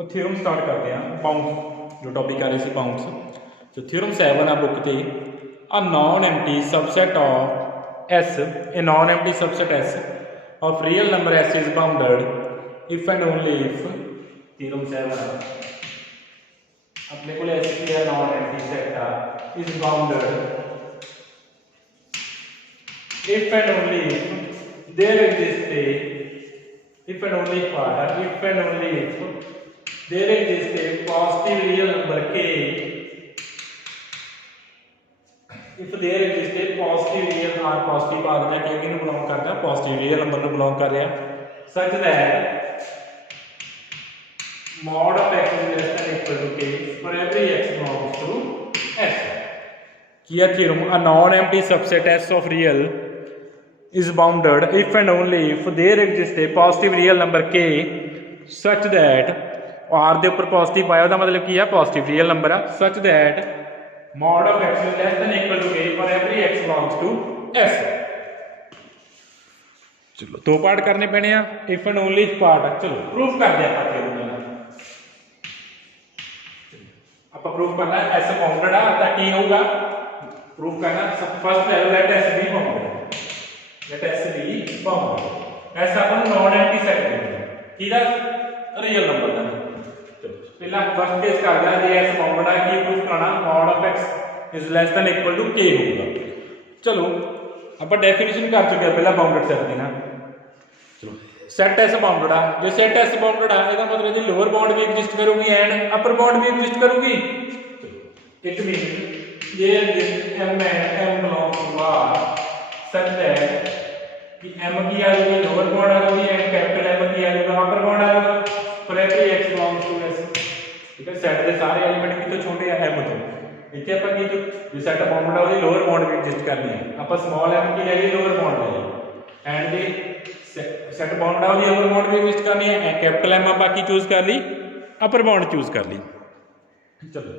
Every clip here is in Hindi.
वो थ्योरम स्टार्ट करते हैं बाउंड्स जो टॉपिक आ रहे थे बाउंड्स तो थ्योरम 7 आ बुक से a non empty subset of S a non empty subset S of real number S is bounded if and only if theorem 7 अपने को एस की non empty set is bounded if and only if there exists a if and only if there exists a positive real number k if there exists a positive real r positive r that k ਨੂੰ belong ਕਰਦਾ positive real number ਨੂੰ belong ਕਰ ਰਿਹਾ such that mod of x is less than equal to k for every x belongs to s किया theorem a non empty subset s of real is bounded if and only if there exists a positive real number k such that r ਦੇ ਉੱਪਰ ਪੋਜ਼ਿਟਿਵ ਪਾਇਆ ਉਹਦਾ ਮਤਲਬ ਕੀ ਆ ਪੋਜ਼ਿਟਿਵ ਰੀਅਲ ਨੰਬਰ ਆ such that mod of x is less than equal to k for every x belongs to s ਚਲੋ ਦੋ ਪਾਰਟ ਕਰਨੇ ਪੈਣੇ ਆ if and only if part ਚਲੋ ਪ੍ਰੂਫ ਕਰਦੇ ਆਪਾਂ ਥਿਓਰਮ ਆਪਾਂ ਪ੍ਰੂਫ ਕਰਨਾ s ਬਾਉਂਡਡ ਆ ਤਾਂ ਕੀ ਹੋਊਗਾ ਪ੍ਰੂਫ ਕਰਨਾ first level let s be bounded let s be bounded s अपन नॉन एम्प्टी सेट करेंगे किदा रियल नंबर का पहला फर्स्ट केस करना जे s बाउंडेड है की प्रूफ करना mod of x is less than equal to k होगा चलो अपन डेफिनेशन कर चुके पहला बाउंडेड सेट की ना चलो सेट s बाउंडेड है जो सेट s बाउंडेड है इसका मतलब जी लोअर बाउंड भी एग्जिस्ट करूगी एंड अपर बाउंड भी एग्जिस्ट करूगी इट मींस ये m belongs to r such that कि m की आ जाएगी लोअर बाउंड आ जाएगी एंड कैपिटल m की आ जाएगा अपर बाउंड आ जाएगा for every x belongs to s ठीक है सेट के सारे एलिमेंट की तो छोटे हैं m तो इथे अपन की जो सेट बाउंडेड है वो लोअर बाउंड भी एग्जिस्ट करनी है अपन स्मॉल m की ले ली लोअर बाउंड ले ली एंड दी सेट बाउंडेड है वो अपर बाउंड भी एग्जिस्ट करनी है कैपिटल m बाकी चूज कर ली अपर बाउंड चूज कर ली चलो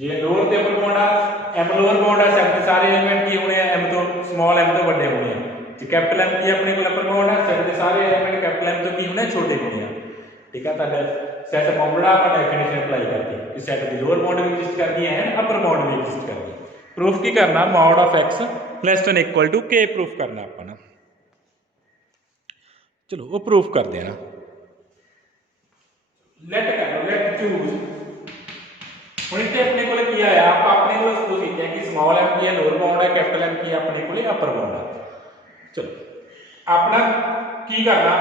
ये लोअर ते अपर बाउंड है m लोअर बाउंड है सेट के सारे एलिमेंट की होने हैं m तो स्मॉल m तो बड़े होने हैं कैपिटल M की अपने को अपर बाउंड है सेट के सारे एलिमेंट कैपिटल M तो की होने छोटे होने हैं ठीक है ताकि सेट बाउंडेड अपन डेफिनेशन अप्लाई करते हैं कि सेट दी लोअर बाउंड भी एग्जिस्ट करती है एंड अपर बाउंड भी एग्जिस्ट करती है प्रूफ की करना mod of x less than equal to k proof करना अपन चलो वो प्रूफ कर देना लेट कर लो लेट चूज ਹੁਣ ਇੱਥੇ ਆਪਣੇ ਕੋਲੇ ਕੀ ਆਇਆ ਆਪਾਂ ਆਪਣੇ ਕੋਲ ਸਪੋਜ਼ ਕੀਤਾ ਕਿ ਸਮਾਲ m ਕੀ ਹੈ ਲੋਅਰ ਬਾਉਂਡ ਹੈ कैपिटल M ਕੀ ਆਪਣੇ ਕੋਲੇ ਅਪਰ ਬਾਉਂਡ ਹੈ चलो अपना की करना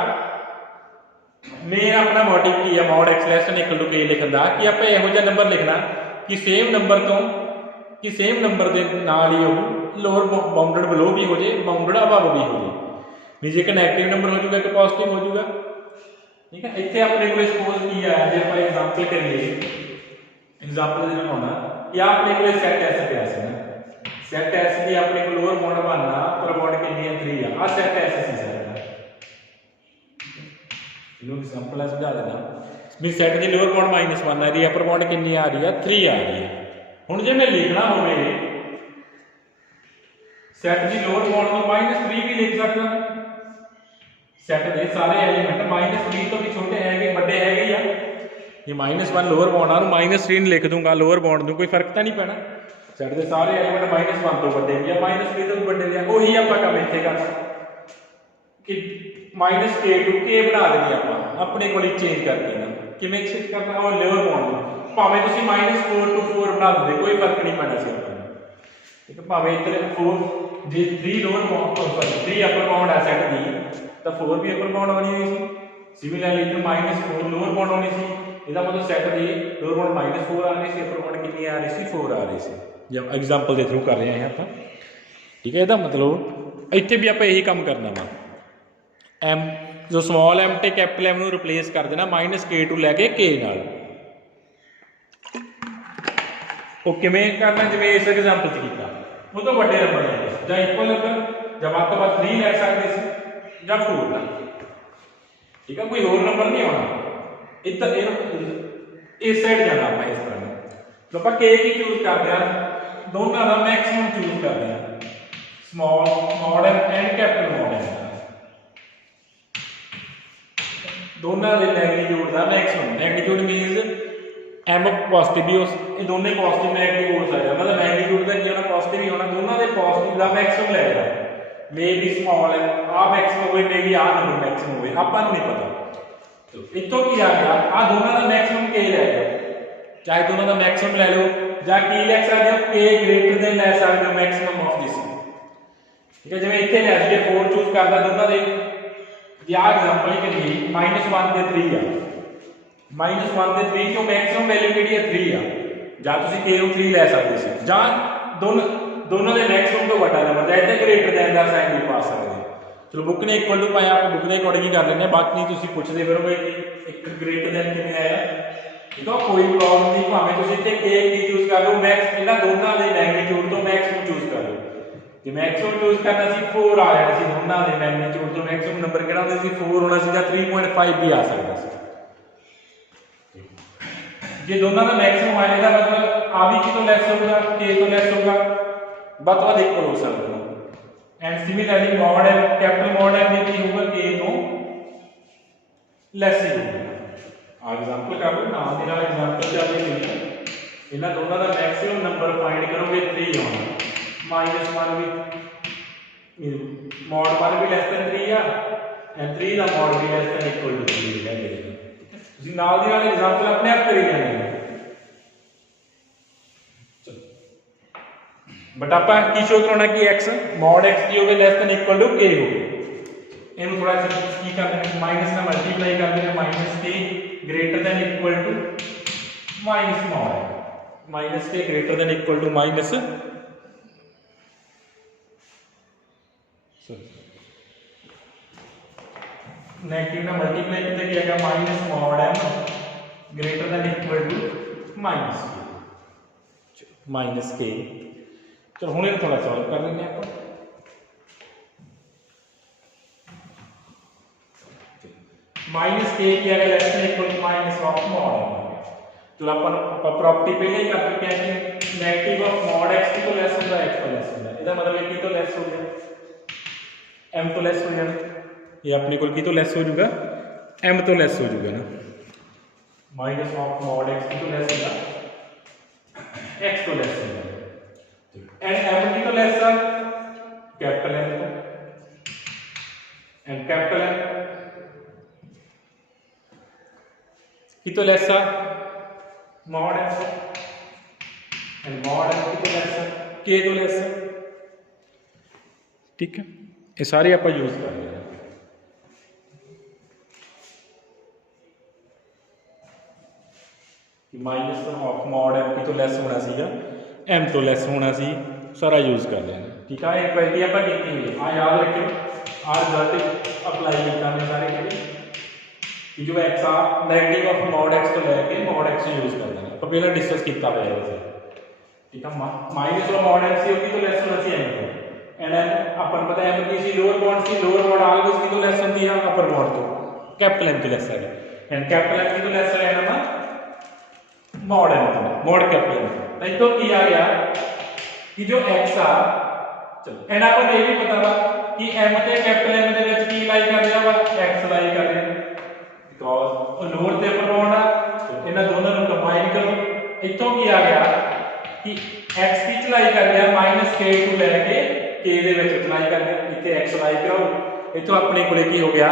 मेन अपना मोटिव की है mod x less than equal to k लिखण दा कि ਆਪਾਂ ਇਹੋ ਜਿਹਾ ਨੰਬਰ ਲਿਖਣਾ कि सेम नंबर तो कि सेम नंबर ਦੇ ਨਾਲ ਹੀ ਉਹ ਲੋਅਰ ਬਾਉਂਡਡ ਬਿਲੋ ਵੀ ਹੋ ਜੇ ਬਾਉਂਡਡ ਅਬਵ ਵੀ ਹੋ ਜੇ ਵੀ ਜੇ ਇੱਕ ਨੈਗੇਟਿਵ ਨੰਬਰ ਹੋ ਜਾਊਗਾ ਇੱਕ ਪੋਜ਼ਿਟਿਵ ਹੋ ਜਾਊਗਾ ਠੀਕ ਹੈ ਇੱਥੇ ਆਪਣੇ ਕੋਲ ਸਪੋਜ਼ ਕੀ ਆ ਜੇ ਆਪਾਂ ਐਗਜ਼ਾਮਪਲ ਕਰੀਏ एग्जांपल देना होना कि आपने कोई सेट ऐसे पिया से ना सेट ऐसे की अपने को लोअर बाउंड बनना अपर बाउंड के लिए 3 है आ सेट ऐसे सी सेट लो एग्जांपल है समझा देना भी सेट की लोअर बाउंड -1 आ रही है अपर बाउंड कितनी आ रही है 3 आ रही है हुन जे मैं लिखना होवे सेट की लोअर बाउंड को -3 भी लिख सकता सेट दे सारे एलिमेंट -3 तो भी छोटे हैगे बड़े हैगे या ये -1 लोअर बाउंड आ -3 लिख दूंगा लोअर बाउंड ਨੂੰ ਕੋਈ ਫਰਕ ਤਾਂ ਨਹੀਂ ਪੈਣਾ सेट ਦੇ ਸਾਰੇ ਐਲੀਮੈਂਟ -1 ਤੋਂ ਵੱਡੇ ਜਾਂ -3 ਤੋਂ ਵੱਡੇ ਜਾਂ ਉਹੀ ਆਪਾਂ ਕੰਮ ਇੱਥੇ ਕਰਨਾ ਕਿ -k to k ਬਣਾ ਦੇਣੀ ਆਪਾਂ ਆਪਣੇ ਕੋਲ ਹੀ ਚੇਂਜ ਕਰਕੇ ਨਾ ਕਿਵੇਂ ਚੇਂਜ ਕਰਨਾ ਉਹ ਲੋਅਰ ਬਾउंड ਭਾਵੇਂ ਤੁਸੀਂ -4 to 4 ਬਣਾ ਦਿੰਦੇ ਕੋਈ ਫਰਕ ਨਹੀਂ ਪੈਣਾ ਸੀ ਆਪਾਂ ਨੂੰ ਠੀਕ ਹੈ ਭਾਵੇਂ ਇੱਥੇ 4 ਜੇ 3 ਲੋਅਰ ਬਾउंड ਸੌਰੀ 3 ਅਪਰ ਬਾउंड ਹੈ ਸੈਟ ਦੀ ਤਾਂ 4 ਵੀ ਅਪਰ ਬਾउंड ਬਣੀ ਹੋਈ ਸੀ ਸਿਮਿਲਰਲੀ ਇੱਥੇ -4 ਲੋਅਰ ਬਾउंड ਹੋਣੀ ਸੀ ਇਹਦਾ ਮਤਲਬ ਸੈਟ ਦੀ ਲੋਅਰ ਬਾਉਂਡ -4 ਆ ਰਹੀ ਸੀ ਅਪਰ ਬਾਉਂਡ ਕਿੰਨੀ ਆ ਰਹੀ ਸੀ 4 ਆ ਰਹੀ ਸੀ ਜਦ ਐਗਜ਼ਾਮਪਲ ਦੇ ਥਰੂ ਕਰ ਰਹੇ ਹਾਂ ਆਪਾਂ ਠੀਕ ਹੈ ਇਹਦਾ ਮਤਲਬ ਇੱਥੇ ਵੀ ਆਪਾਂ ਇਹੀ ਕੰਮ ਕਰਨਾ ਵਾ m ਜੋ ਸਮਾਲ m ਤੇ ਕੈਪੀਟਲ M ਨੂੰ ਰਿਪਲੇਸ ਕਰ ਦੇਣਾ -k to ਲੈ ਕੇ k ਨਾਲ ਉਹ ਕਿਵੇਂ ਕਰਨਾ ਜਿਵੇਂ ਇਸ ਐਗਜ਼ਾਮਪਲ 'ਚ ਕੀਤਾ ਉਹ ਤੋਂ ਵੱਡੇ ਨੰਬਰ ਲੈ ਜਾਂ ਇਕੁਅਲ ਨੰਬਰ ਜਾਂ ਵੱਧ ਤੋਂ ਵੱਧ 3 ਲੈ ਸਕਦੇ ਸੀ ਜਾਂ 4 ਦਾ ਠੀਕ ਹੈ ਕੋਈ ਹੋਰ ਨੰਬਰ ਨਹੀਂ ਆਉਣਾ इतना इस साइड जाना आप इस तरह तो आप के की चूज करते हैं दोनों का मैक्सिमम चूज करते हैं small mod m and capital mod m दोनों के मैग्नीट्यूड का maximum, magnitude minus M positive भी ये दोनों पॉजिटिव नेगेटिव हो सकता है, मतलब मैग्नीट्यूड का की होना पॉजिटिव ही होना, दोनों के पॉजिटिव का मैक्सिमम लेगा, मे बी स्मॉल है आ मैक्सिमम हो, मे बी आ नंबर मैक्सिमम हो, आपको नहीं पता। तो इतों की आ गया आ दोनों का मैक्सिमम के ले लो, चाहे दोनों का मैक्सिमम ले लो या की ले सकते हो के ग्रेटर देन ले सकते हो मैक्सिमम ऑफ दिस, ठीक है। जिवें इत्थे ले जे 4 चूज करदा दोनों दे या एग्जांपल के लिए -1 ते 3 आ, -1 ते 3 क्यों मैक्सिमम वैल्यू केड़ी है 3 आ, ਜਾਂ ਤੁਸੀਂ k ਨੂੰ 3 ਲੈ ਸਕਦੇ ਸੀ, ਜਾਂ ਦੋਨੋਂ ਦੇ ਮੈਕਸਿਮਮ ਤੋਂ ਵੱਡਾ ਨੰਬਰ ਜਾਂ ਇੱਥੇ ਗ੍ਰੇਟਰ ਦੈਨ ਦਾ ਸਾਈਨ ਵੀ ਪਾ ਸਕਦੇ ਹੋ। ਚਲੋ ਬੁੱਕ ਨੇ ਇਕੁਅਲ ਟੂ ਪਾਇਆ, ਆਪਾਂ ਬੁੱਕ ਦੇ ਅਕੋਰਡਿੰਗ ਹੀ ਕਰ ਲੈਂਦੇ ਹਾਂ, ਬਾਕੀ ਤੁਸੀਂ ਪੁੱਛਦੇ ਫਿਰੋਗੇ ਕਿ ਇੱਕ ਗ੍ਰੇਟਰ ਦੈਨ ਕਿਵੇਂ ਆਇਆ, ਠੀਕ ਆ ਕੋਈ ਪ੍ਰੋਬਲਮ ਨਹੀਂ, ਭਾਵੇਂ ਤੁਸੀਂ ਇੱਥੇ k ਕੀ ਚੂਜ਼ ਕਰ ਲਓ, ਮੈਕਸ ਇਹਨਾਂ ਦੋਨਾਂ ਦੇ ਮੈਗਨੀਟਿਊਡ ਤੋਂ ਮੈਕਸਿਮਮ ਚੂਜ਼ ਕਰ ਲਓ। ਜੇ ਮੈਕਸਿਮਮ ਚੂਜ਼ ਕਰਨਾ ਸੀ 4 ਆ ਜਾਣਾ ਸੀ, ਦੋਨਾਂ ਦੇ ਮੈਗਨੀਟਿਊਡ ਤੋਂ ਮੈਕਸਿਮਮ ਨੰਬਰ ਕਿਹੜਾ ਹੁੰਦਾ ਸੀ 4 ਹੋਣਾ ਸੀ, ਜਾਂ 3.5 ਵੀ ਆ ਸਕਦਾ ਸੀ। ਜੇ ਦੋਨਾਂ ਦਾ ਮੈਕਸਿਮਮ ਆਏ ਇਹਦਾ ਮਤਲਬ ਆ ਵੀ ਕਿਤੋਂ ਲੈਸ ਹੋਊਗਾ, k ਤੋਂ ਲੈਸ ਹੋਊਗਾ, ਵੱਧ ਤੋਂ ਵੱਧ ਇਕੁਅਲ ਹੋ ਸਕਦਾ। ਐਂਡ ਸਿਮਿਲਰਲੀ ਮੋਡ ਹੈ, ਕੈਪੀਟਲ ਮੋਡ ਹੈ ਵੀ ਕੀ ਹੋਊਗਾ k ਤੋਂ ਲੈਸ ਹੀ ਹੋਊਗਾ। ਆ ਐਗਜ਼ਾਮਪਲ ਕਰ ਲਓ, ਨਾਲ ਦੀ ਨਾਲ ਐਗਜ਼ਾਮਪਲ ਚੱਲਦੇ ਰਹੀ, ਇਹਨਾਂ ਦੋਨਾਂ ਦਾ ਮੈਕਸਿਮਮ ਨੰਬਰ ਫਾਈਂਡ ਕਰੋਗੇ 3 ਆਉਣਾ, -1 ਵੀ ਮੋਡ 1 ਵੀ ਲੈਸ ਦੈਨ 3 ਆ ਐਂਡ 3 ਦਾ ਮੋਡ ਵੀ ਲੈਸ ਦੈਨ ਇਕੁਅਲ ਟੂ 3 ਲੈ ਲਓ। ਤੁਸੀਂ ਨਾਲ ਦੀ ਨਾਲ ਐਗਜ਼ਾਮਪਲ ਆਪਣੇ ਆਪ ਕਰੀ ਜਾਣੇ बट आप की शो कराना कि x mod x की होवे less than equal to k होवे, इनको थोड़ा सा की कर देंगे माइनस से मल्टीप्लाई कर देंगे, minus k greater than equal to minus mod, minus k greater than equal to minus negative ना मल्टीप्लाई कितना किया गया minus mod m greater than equal to minus k। चलो हुणे थोड़ा सॉल्व कर लेंगे आप। माइनस के किया गया less than equal to minus of mod. चलो अपन प्रॉपर्टी पहले ही कर चुके हैं कि नेगेटिव ऑफ मॉड x की तो लेस होगा, x तो लेस होगा, इसका मतलब है कि तो लेस हो गया m तो लेस हो जाएगा, ये अपने को की तो लेस हो जाएगा m तो लेस हो जाएगा ना, माइनस ऑफ मॉड x की तो लेस होगा, x तो लेस होगा एंड m की तो लेस है capital M and capital M की तो लेस है mod m and mod m की तो लेस है k तो लेस है, ठीक है। ये सारे आप यूज कर रहे हैं। माइनस ऑफ मॉड m की तो लेस होना सीगा, m तो लेस होना सी, सारा यूज कर लेना, ठीक है। इक्वलिटी आप की हुई आ याद रखियो, आ रिजल्ट अप्लाई किया मैं सारे कि जो x आ नेगेटिव ऑफ मॉड x तो लेके मॉड x यूज कर देना, तो पहले डिस्कस किया हुआ है वैसे, ठीक है। माइनस ऑफ मॉड x की तो लेस होना सी m तो, एंड अपन पता है m की सी लोअर बाउंड सी, लोअर बाउंड ऑलवेज की तो लेस होती है अपर बाउंड तो, कैपिटल M की लेस है एंड कैपिटल M की तो लेस है ना मॉड m तो, मॉड कैपिटल M। नहीं तो क्या आ गया कि जो x आ, चलो एंड अपन ये भी पता था कि m ਤੇ कैपिटल M ਦੇ ਵਿੱਚ ਕੀ लाई कर ਰਿਹਾ ਵਾ x लाई कर ਰਿਹਾ, बिकॉज़ ਉਹ ਲੋਅਰ ਤੇ ਅਪਰ ਬਾਉਂਡ ਆ, ਇਹਨਾਂ ਦੋਨਾਂ ਨੂੰ ਕੰਬਾਈਨ ਕਰੋ, ਇੱਥੋਂ ਕੀ ਆ ਗਿਆ ਕਿ x ਕੀ ਚਲਾਈ ਕਰ ਗਿਆ -k ਤੋਂ ਲੈ ਕੇ k ਦੇ ਵਿੱਚ ਚਲਾਈ ਕਰ ਗਿਆ, ਇੱਥੇ x लाई ਕਰਾਓ, ਇੱਥੋਂ ਆਪਣੇ ਕੋਲੇ ਕੀ ਹੋ ਗਿਆ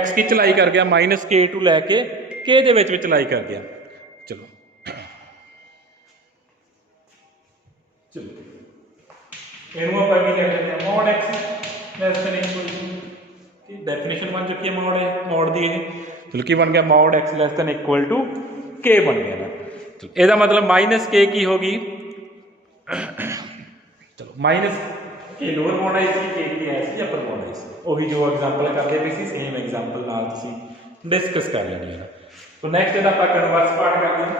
x ਕੀ ਚਲਾਈ ਕਰ ਗਿਆ -k ਤੋਂ ਲੈ ਕੇ k ਦੇ ਵਿੱਚ ਚਲਾਈ ਕਰ ਗਿਆ। ਚਲੋ चलो इनू आप क्या कहते हैं mod x less than equal to, definition बन चुकी है मॉड दी है, चलो की बन गया mod x less than equal to k बन गया ना। तो ਇਹਦਾ मतलब माइनस k की होगी, चलो माइनस k लोअर बाउंड आई सी, k की आई सी अपर बाउंड आई सी, वही जो एग्जांपल करते पे सी सेम एग्जांपल नाल तुसी डिस्कस कर लेनी है। तो नेक्स्ट ਇਹਦਾ ਆਪਾਂ कन्वर्स पार्ट करते हैं,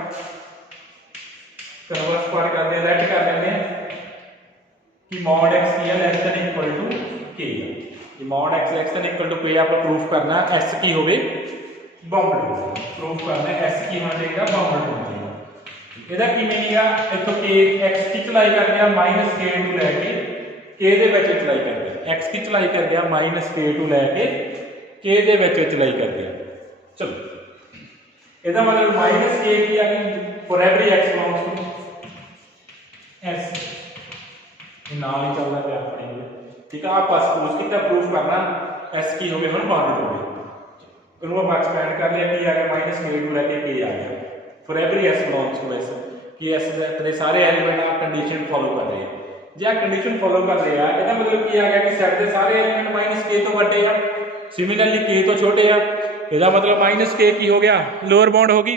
कन्वर्स पार्ट करते हैं, लेट कर लेते हैं कि mod x की है less than equal to k, ये mod x less than equal to k आप प्रूफ करना है s की होवे बाउंडेड हो, प्रूफ करना है s की होना चाहिए बाउंडेड होना चाहिए। ਇਹਦਾ ਕਿਵੇਂ ਗਿਆ, ਇੱਥੋਂ k x की चलाई कर गया -k टू लेके k ਦੇ ਵਿੱਚ चलाई कर गया, x की चलाई कर गया -k टू लेके k ਦੇ ਵਿੱਚ चलाई कर गया, चलो ਇਹਦਾ मतलब माइनस के की आ गई for every x belongs to s नाल ही चलदा पे अपने ठीक है। आप सपोज कीता प्रूफ करना s की हो गए हम बाउंडेड हो गए इनको हम एक्सपेंड कर लिया कि आ गया माइनस के टू लेके k आ गया for every s belongs to s कि s ਦੇ ਸਾਰੇ एलिमेंट आ कंडीशन फॉलो कर रहे हैं जे आ कंडीशन फॉलो कर रहे हैं ਇਹਦਾ मतलब ਕੀ ਆ ਗਿਆ कि सेट ਦੇ ਸਾਰੇ एलिमेंट माइनस k ਤੋਂ ਵੱਡੇ ਆ सिमिलरली k ਤੋਂ ਛੋਟੇ ਆ ਇਹਦਾ मतलब माइनस के की हो गया लोअर बाउंड होगी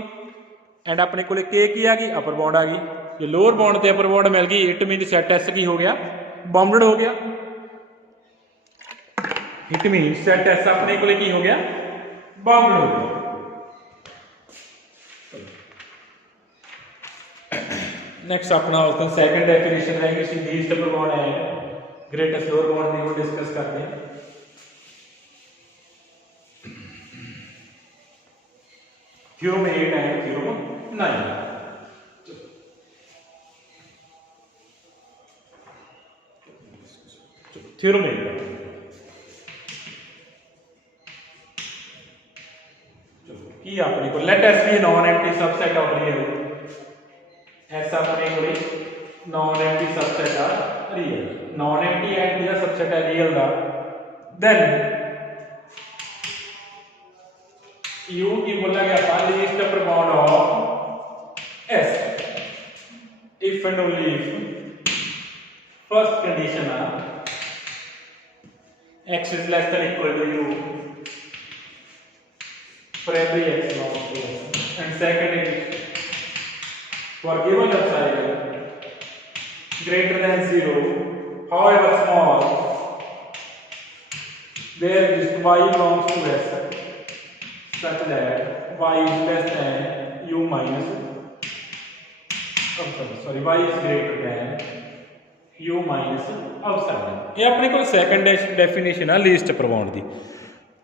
एंड अपने को के की आ गई अपर बाउंड आ गई जो लोअर बाउंड ते अपर बाउंड मिल गई इट मीन सेट एस की हो गया बाउंडेड हो गया इट मीन सेट एस अपने को की हो गया बाउंडेड हो गया। नेक्स्ट अपना उसका सेकंड डेफिनेशन रहेगी लीस्ट अपर बाउंड है ग्रेटेस्ट लोअर बाउंड को डिस्कस करते हैं। थ्योरम 8 है थ्योरम 9 थ्योरम 8 की अपने को let S be non empty subset of real S अपने को non empty subset of real non empty and the subset है रियल दा देन U की बोला गया था least upper bound of S if and only if first condition x is less than equal to U for every x belongs to S and second is for given epsilon greater than 0 however small there is y belongs to S such that y is less than u minus y is greater than u minus epsilon ये अपने को सेकंड डेफिनेशन है लीस्ट अपर बाउंड दी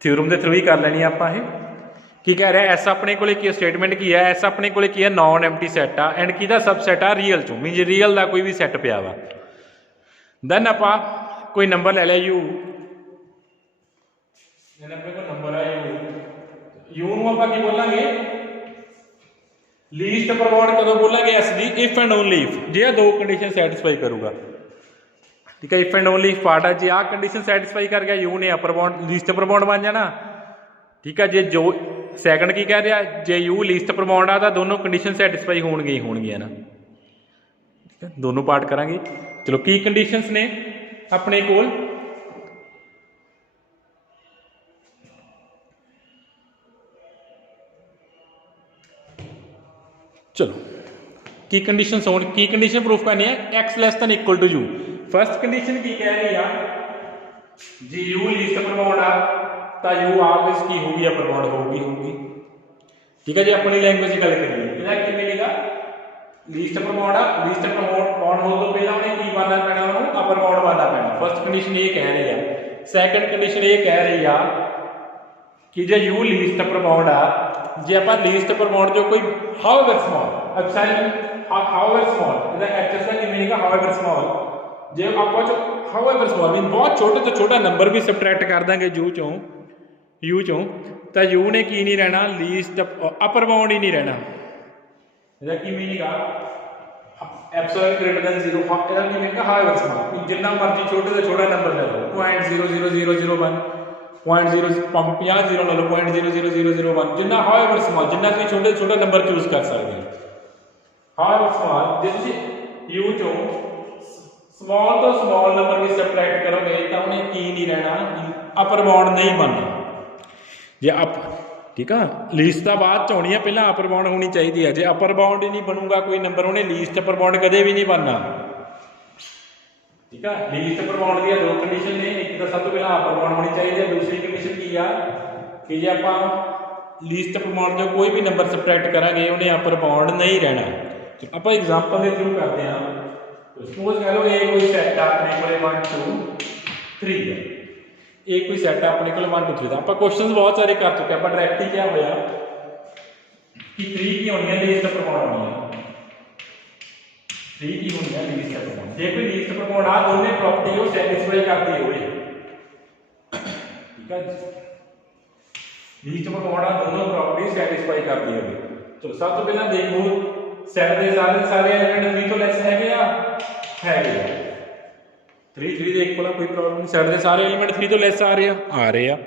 थ्योरम के थ्रू ही कर लेनी आप की कह रहा है ऐसा अपने को स्टेटमेंट की है ऐसा अपने को नॉन एम्प्टी सैट आ एंड किहदा सबसैट आ रियल चो मीन रियल का कोई भी सैट पिया वा दैन आप कोई नंबर ले लिया नंबर है यू ਨੂੰ ਆਪਾਂ ਕੀ ਬੋਲਾਂਗੇ ਲੀਸਟ ਅਪਰ ਬਾਉਂਡ ਕਦੋਂ ਬੋਲਾਂਗੇ S the if and only if ਜੇ ਆ ਦੋ ਕੰਡੀਸ਼ਨ ਸੈਟੀਸਫਾਈ ਕਰੂਗਾ ਠੀਕ ਹੈ if and only if part ਹੈ ਜੇ ਆ ਕੰਡੀਸ਼ਨ ਸੈਟੀਸਫਾਈ ਕਰ ਗਿਆ ਯੂ ਨੇ ਅਪਰ ਬਾਉਂਡ ਲੀਸਟ ਅਪਰ ਬਾਉਂਡ ਬਣ ਜਾਣਾ ਠੀਕ ਹੈ ਜੇ ਜੋ ਸੈਕੰਡ ਕੀ ਕਹਿ ਰਿਹਾ ਜੇ ਯੂ ਲੀਸਟ ਅਪਰ ਬਾਉਂਡ ਆ ਤਾਂ ਦੋਨੋਂ ਕੰਡੀਸ਼ਨ ਸੈਟੀਸਫਾਈ ਹੋਣਗੀਆਂ ਨਾ ਠੀਕ ਹੈ ਦੋਨੋਂ ਪਾਰਟ ਕਰਾਂਗੇ ਚਲੋ ਕੀ ਕੰਡੀਸ਼ਨਸ ਨੇ ਆਪਣੇ ਕੋਲ चलो की कंडीशन होने की कंडीशन प्रूफ करनी है x less than equal to u first condition की कह रही है जी u लीस्ट अपर बाउंड आ तो u ऑलवेज की होगी अपर बाउंड होगी ठीक है जी अपनी लैंग्वेज गल करिए ਇਹਦਾ ਕੀ ਮਿਲੇਗਾ ਲੀਸਟ ਅਪਰ ਬਾਉਂਡ ਆ ਲੀਸਟ ਅਪਰ ਬਾਉਂਡ ਹੋਣ ਤੋਂ ਪਹਿਲਾਂ ਉਹਨੇ ਕੀ ਬਣਨਾ ਪੈਣਾ ਉਹਨੂੰ ਅਪਰ ਬਾਉਂਡ ਬਣਨਾ ਪੈਣਾ ਫਰਸਟ ਕੰਡੀਸ਼ਨ ਇਹ ਕਹਿ ਰਹੀ ਆ ਸੈਕੰਡ ਕੰਡੀਸ਼ਨ ਇਹ ਕਹਿ ਰਹੀ ਆ कि जो u लीस्ट अपर बाउंड आ जे आप लीस्ट अपर बाउंड जो कोई however small epsilon however small ਇਹਦਾ ਐਕਸੈਸ ਦਾ ਕੀ ਮਿਲੇਗਾ हाउएवर स्मॉल ਜੇ ਆਪਾਂ ਜੋ हाउएवर स्मॉल मीन बहुत छोटे तो छोटा नंबर भी सबट्रैक्ट कर देंगे u ਚੋਂ ਤਾਂ u ने की नहीं रहना लीस्ट अपर बाउंड ही नहीं रहना ਇਹਦਾ ਕੀ मीनिंग आ एप्सिलॉन ग्रेटर देन 0 ਇਹਦਾ ਕੀ ਮਿਲੇਗਾ हाउएवर स्मॉल जितना मर्जी छोटे तो छोटा नंबर ले लो 0.00001 0.50 0 लो 0.00001 जिन्ना हाउएवर स्मॉल जिन्ना तुम छोटे छोटा नंबर चूज कर सकते हो हाउएवर स्मॉल जे तुम u चो स्मॉल तो स्मॉल नंबर भी सबट्रैक्ट करोगे तो उन्हें की नहीं रहना अपर बाउंड नहीं बनना जे आप ठीक है लीस्ट तो बाद च होनी है पहला अपर बाउंड होनी चाहिए है जे अपर बाउंड ही नहीं बनूगा कोई नंबर उन्हें लीस्ट अपर बाउंड कदे भी नहीं बनना ठीक है लीस्ट अपर बाउंड दी दो कंडीशन ने एक तो सब तो पहला अपर बाउंड होनी चाहिए दूसरी कंडीशन की आ कि जे आप लीस्ट अपर बाउंड जो कोई भी नंबर सबट्रैक्ट करांगे उन्हें अपर बाउंड नहीं रहना चलो आप एग्जांपल के थ्रू करते हैं सपोज कह लो ए कोई सेट अपने को 1 2 3 है ए कोई सेट अपने को 1 2 3 था आप क्वेश्चंस बहुत सारे कर चुके आप डायरेक्ट ही क्या होया कि 3 की होनी है लीस्ट अपर बाउंड होनी है 3 की होनी है लीस्ट अपर बाउंड जे कोई लीस्ट अपर बाउंड आ दोनों प्रॉपर्टी को सैटिस्फाई करती है ठीक है ਲੀਸਟ ਪਰਫਾਰਮਡ ਆ ਦੋਨੋਂ ਪ੍ਰੋਪਰਟੀ ਸੈਟੀਸਫਾਈ ਕਰਦੀ ਹੋਵੇ। ਚਲੋ ਸਭ ਤੋਂ ਪਹਿਲਾਂ ਦੇਖੋ ਸੈਟ ਦੇ ਸਾਰੇ ਐਲੀਮੈਂਟ 3 ਤੋਂ ਲੈਸ ਹੈਗੇ ਆ 3 ਦੇ ਇਕੁਅਲ ਆ, ਕੋਈ ਪ੍ਰੋਬਲਮ ਨਹੀਂ। ਸੈਟ ਦੇ ਸਾਰੇ ਐਲੀਮੈਂਟ 3 ਤੋਂ ਲੈਸ ਆ ਰਹੇ ਆ।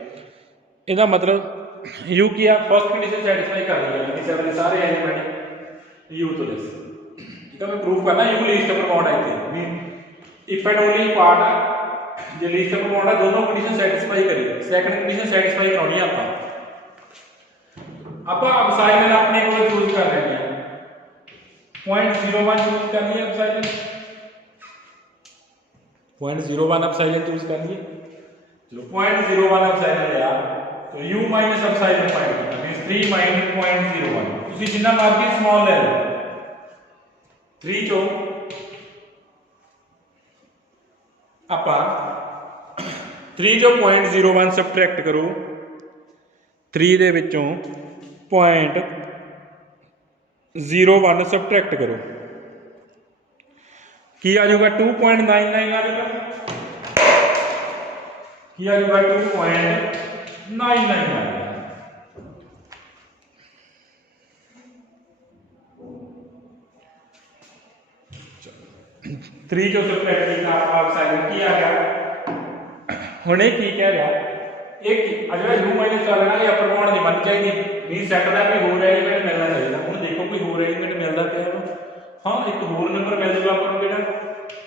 ਇਹਦਾ ਮਤਲਬ ਯੂ ਕੀ ਆ, ਫਸਟ ਕੰਡੀਸ਼ਨ ਸੈਟੀਸਫਾਈ ਕਰ ਰਹੀ ਹੈ ਕਿ ਸੈਟ ਦੇ ਸਾਰੇ ਐਲੀਮੈਂਟ ਯੂ ਤੋਂ ਲੈਸ। ਠੀਕ ਹੈ, ਮੈਂ ਪ੍ਰੂਫ ਕਰਨਾ ਯੂ ਲੀਸਟ ਪਰਫਾਰਮਡ ਆ ਇੱਥੇ ਇਫ ਐਂਡ ਓਨਲੀ ਪਾਰਟ ਆ ਜੇ ਲੀਸਟ ਪਰਫਾਰਮਡ ਆ ਦੋਨੋਂ ਕੰਡੀਸ਼ਨ ਸੈਟੀਸਫਾਈ ਕਰੀ। ਸੈਕੰਡ ਕੰਡੀਸ਼ਨ ਸੈਟੀਸਫਾਈ ਕਰਾਉਣੀ ਆਪਾਂ ਅਪਸਾਈਲਨ ਆਪਣੇ ਕੋਲ ਚੂਜ਼ ਕਰ ਲੈਂਦੇ ਹਾਂ 0.01 चूज कर लिया एप्सिलॉन 0.01 एप्सिलॉन चूज कर लिए। चलो 0.01 एप्सिलॉन लिया तो u माइनस एप्सिलॉन फाइंड करना मींस 3 माइनस 0.01 ਤੁਸੀਂ ਜਿੰਨਾ ਮਰਜ਼ੀ ਸਮਾਲ ਲੈ ਲਓ 3 ਚੋਂ ਆਪਾਂ 3 ਚੋਂ 0.01 ਸਬਟ੍ਰੈਕਟ ਕਰੋ 3 ਦੇ ਵਿੱਚੋਂ 0.01 ਸਬਟ੍ਰੈਕਟ ਕਰੋ ਕੀ ਆ ਜਾਊਗਾ 2.99 ਆ ਜਾਊਗਾ ਕੀ ਆ ਜਾਊਗਾ 2.99 ਆ ਜਾਊਗਾ। 3 ਜੋ ਸਬਟ੍ਰੈਕਟ ਕੀਤਾ ਆਪਾਂ ਸਾਈਨ ਕੀ ਆ ਗਿਆ ਹੁਣ ਇਹ ਕੀ ਕਹਿ ਰਿਹਾ एक अगर u माइनस कर लेना ये अपर बाउंड नहीं बननी चाहिए मीन सेट का कोई होर एलिमेंट मिलना चाहिए। हुण देखो कोई होर एलिमेंट मिलता पिया हाँ एक होर नंबर मिल जाएगा अपन केड़ा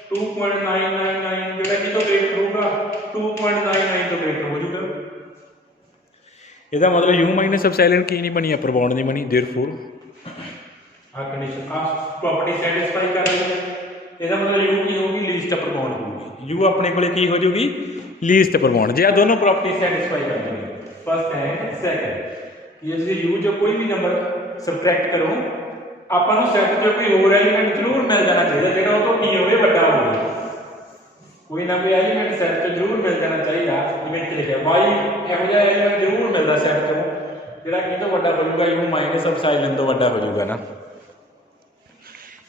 2.999 जेड़ा कितों ग्रेटर होगा 2.99 तो ग्रेटर हो जाएगा। इसदा मतलब u माइनस एप्सिलॉन की नहीं बनी अपर बाउंड नहीं बनी देयरफॉर आ कंडीशन आ प्रॉपर्टी सैटिस्फाई कर रही है। इसदा मतलब u की होगी लीस्ट अपर बाउंड होगी u अपने कोले की हो जाएगी लीस्ट अपर बाउंड जे दोनों प्रॉपर्टी सैटिस्फाई कर देंगे फर्स्ट एंड सेकंड। ये जो u जो कोई भी नंबर सबट्रैक्ट करो अपन सेट जो कोई और एलिमेंट जरूर मिल जाना चाहिए जेड़ा वो तो की होवे बड़ा होवे कोई ना कोई एलिमेंट सेट तो जरूर मिल जाना चाहिए। जिवें कि लिखा y एहो जिहा एलिमेंट जरूर मिलदा सेट तो जेड़ा की तो बड़ा हो जाऊगा u माइनस एप्सिलॉन तो बड़ा हो जाऊगा ना।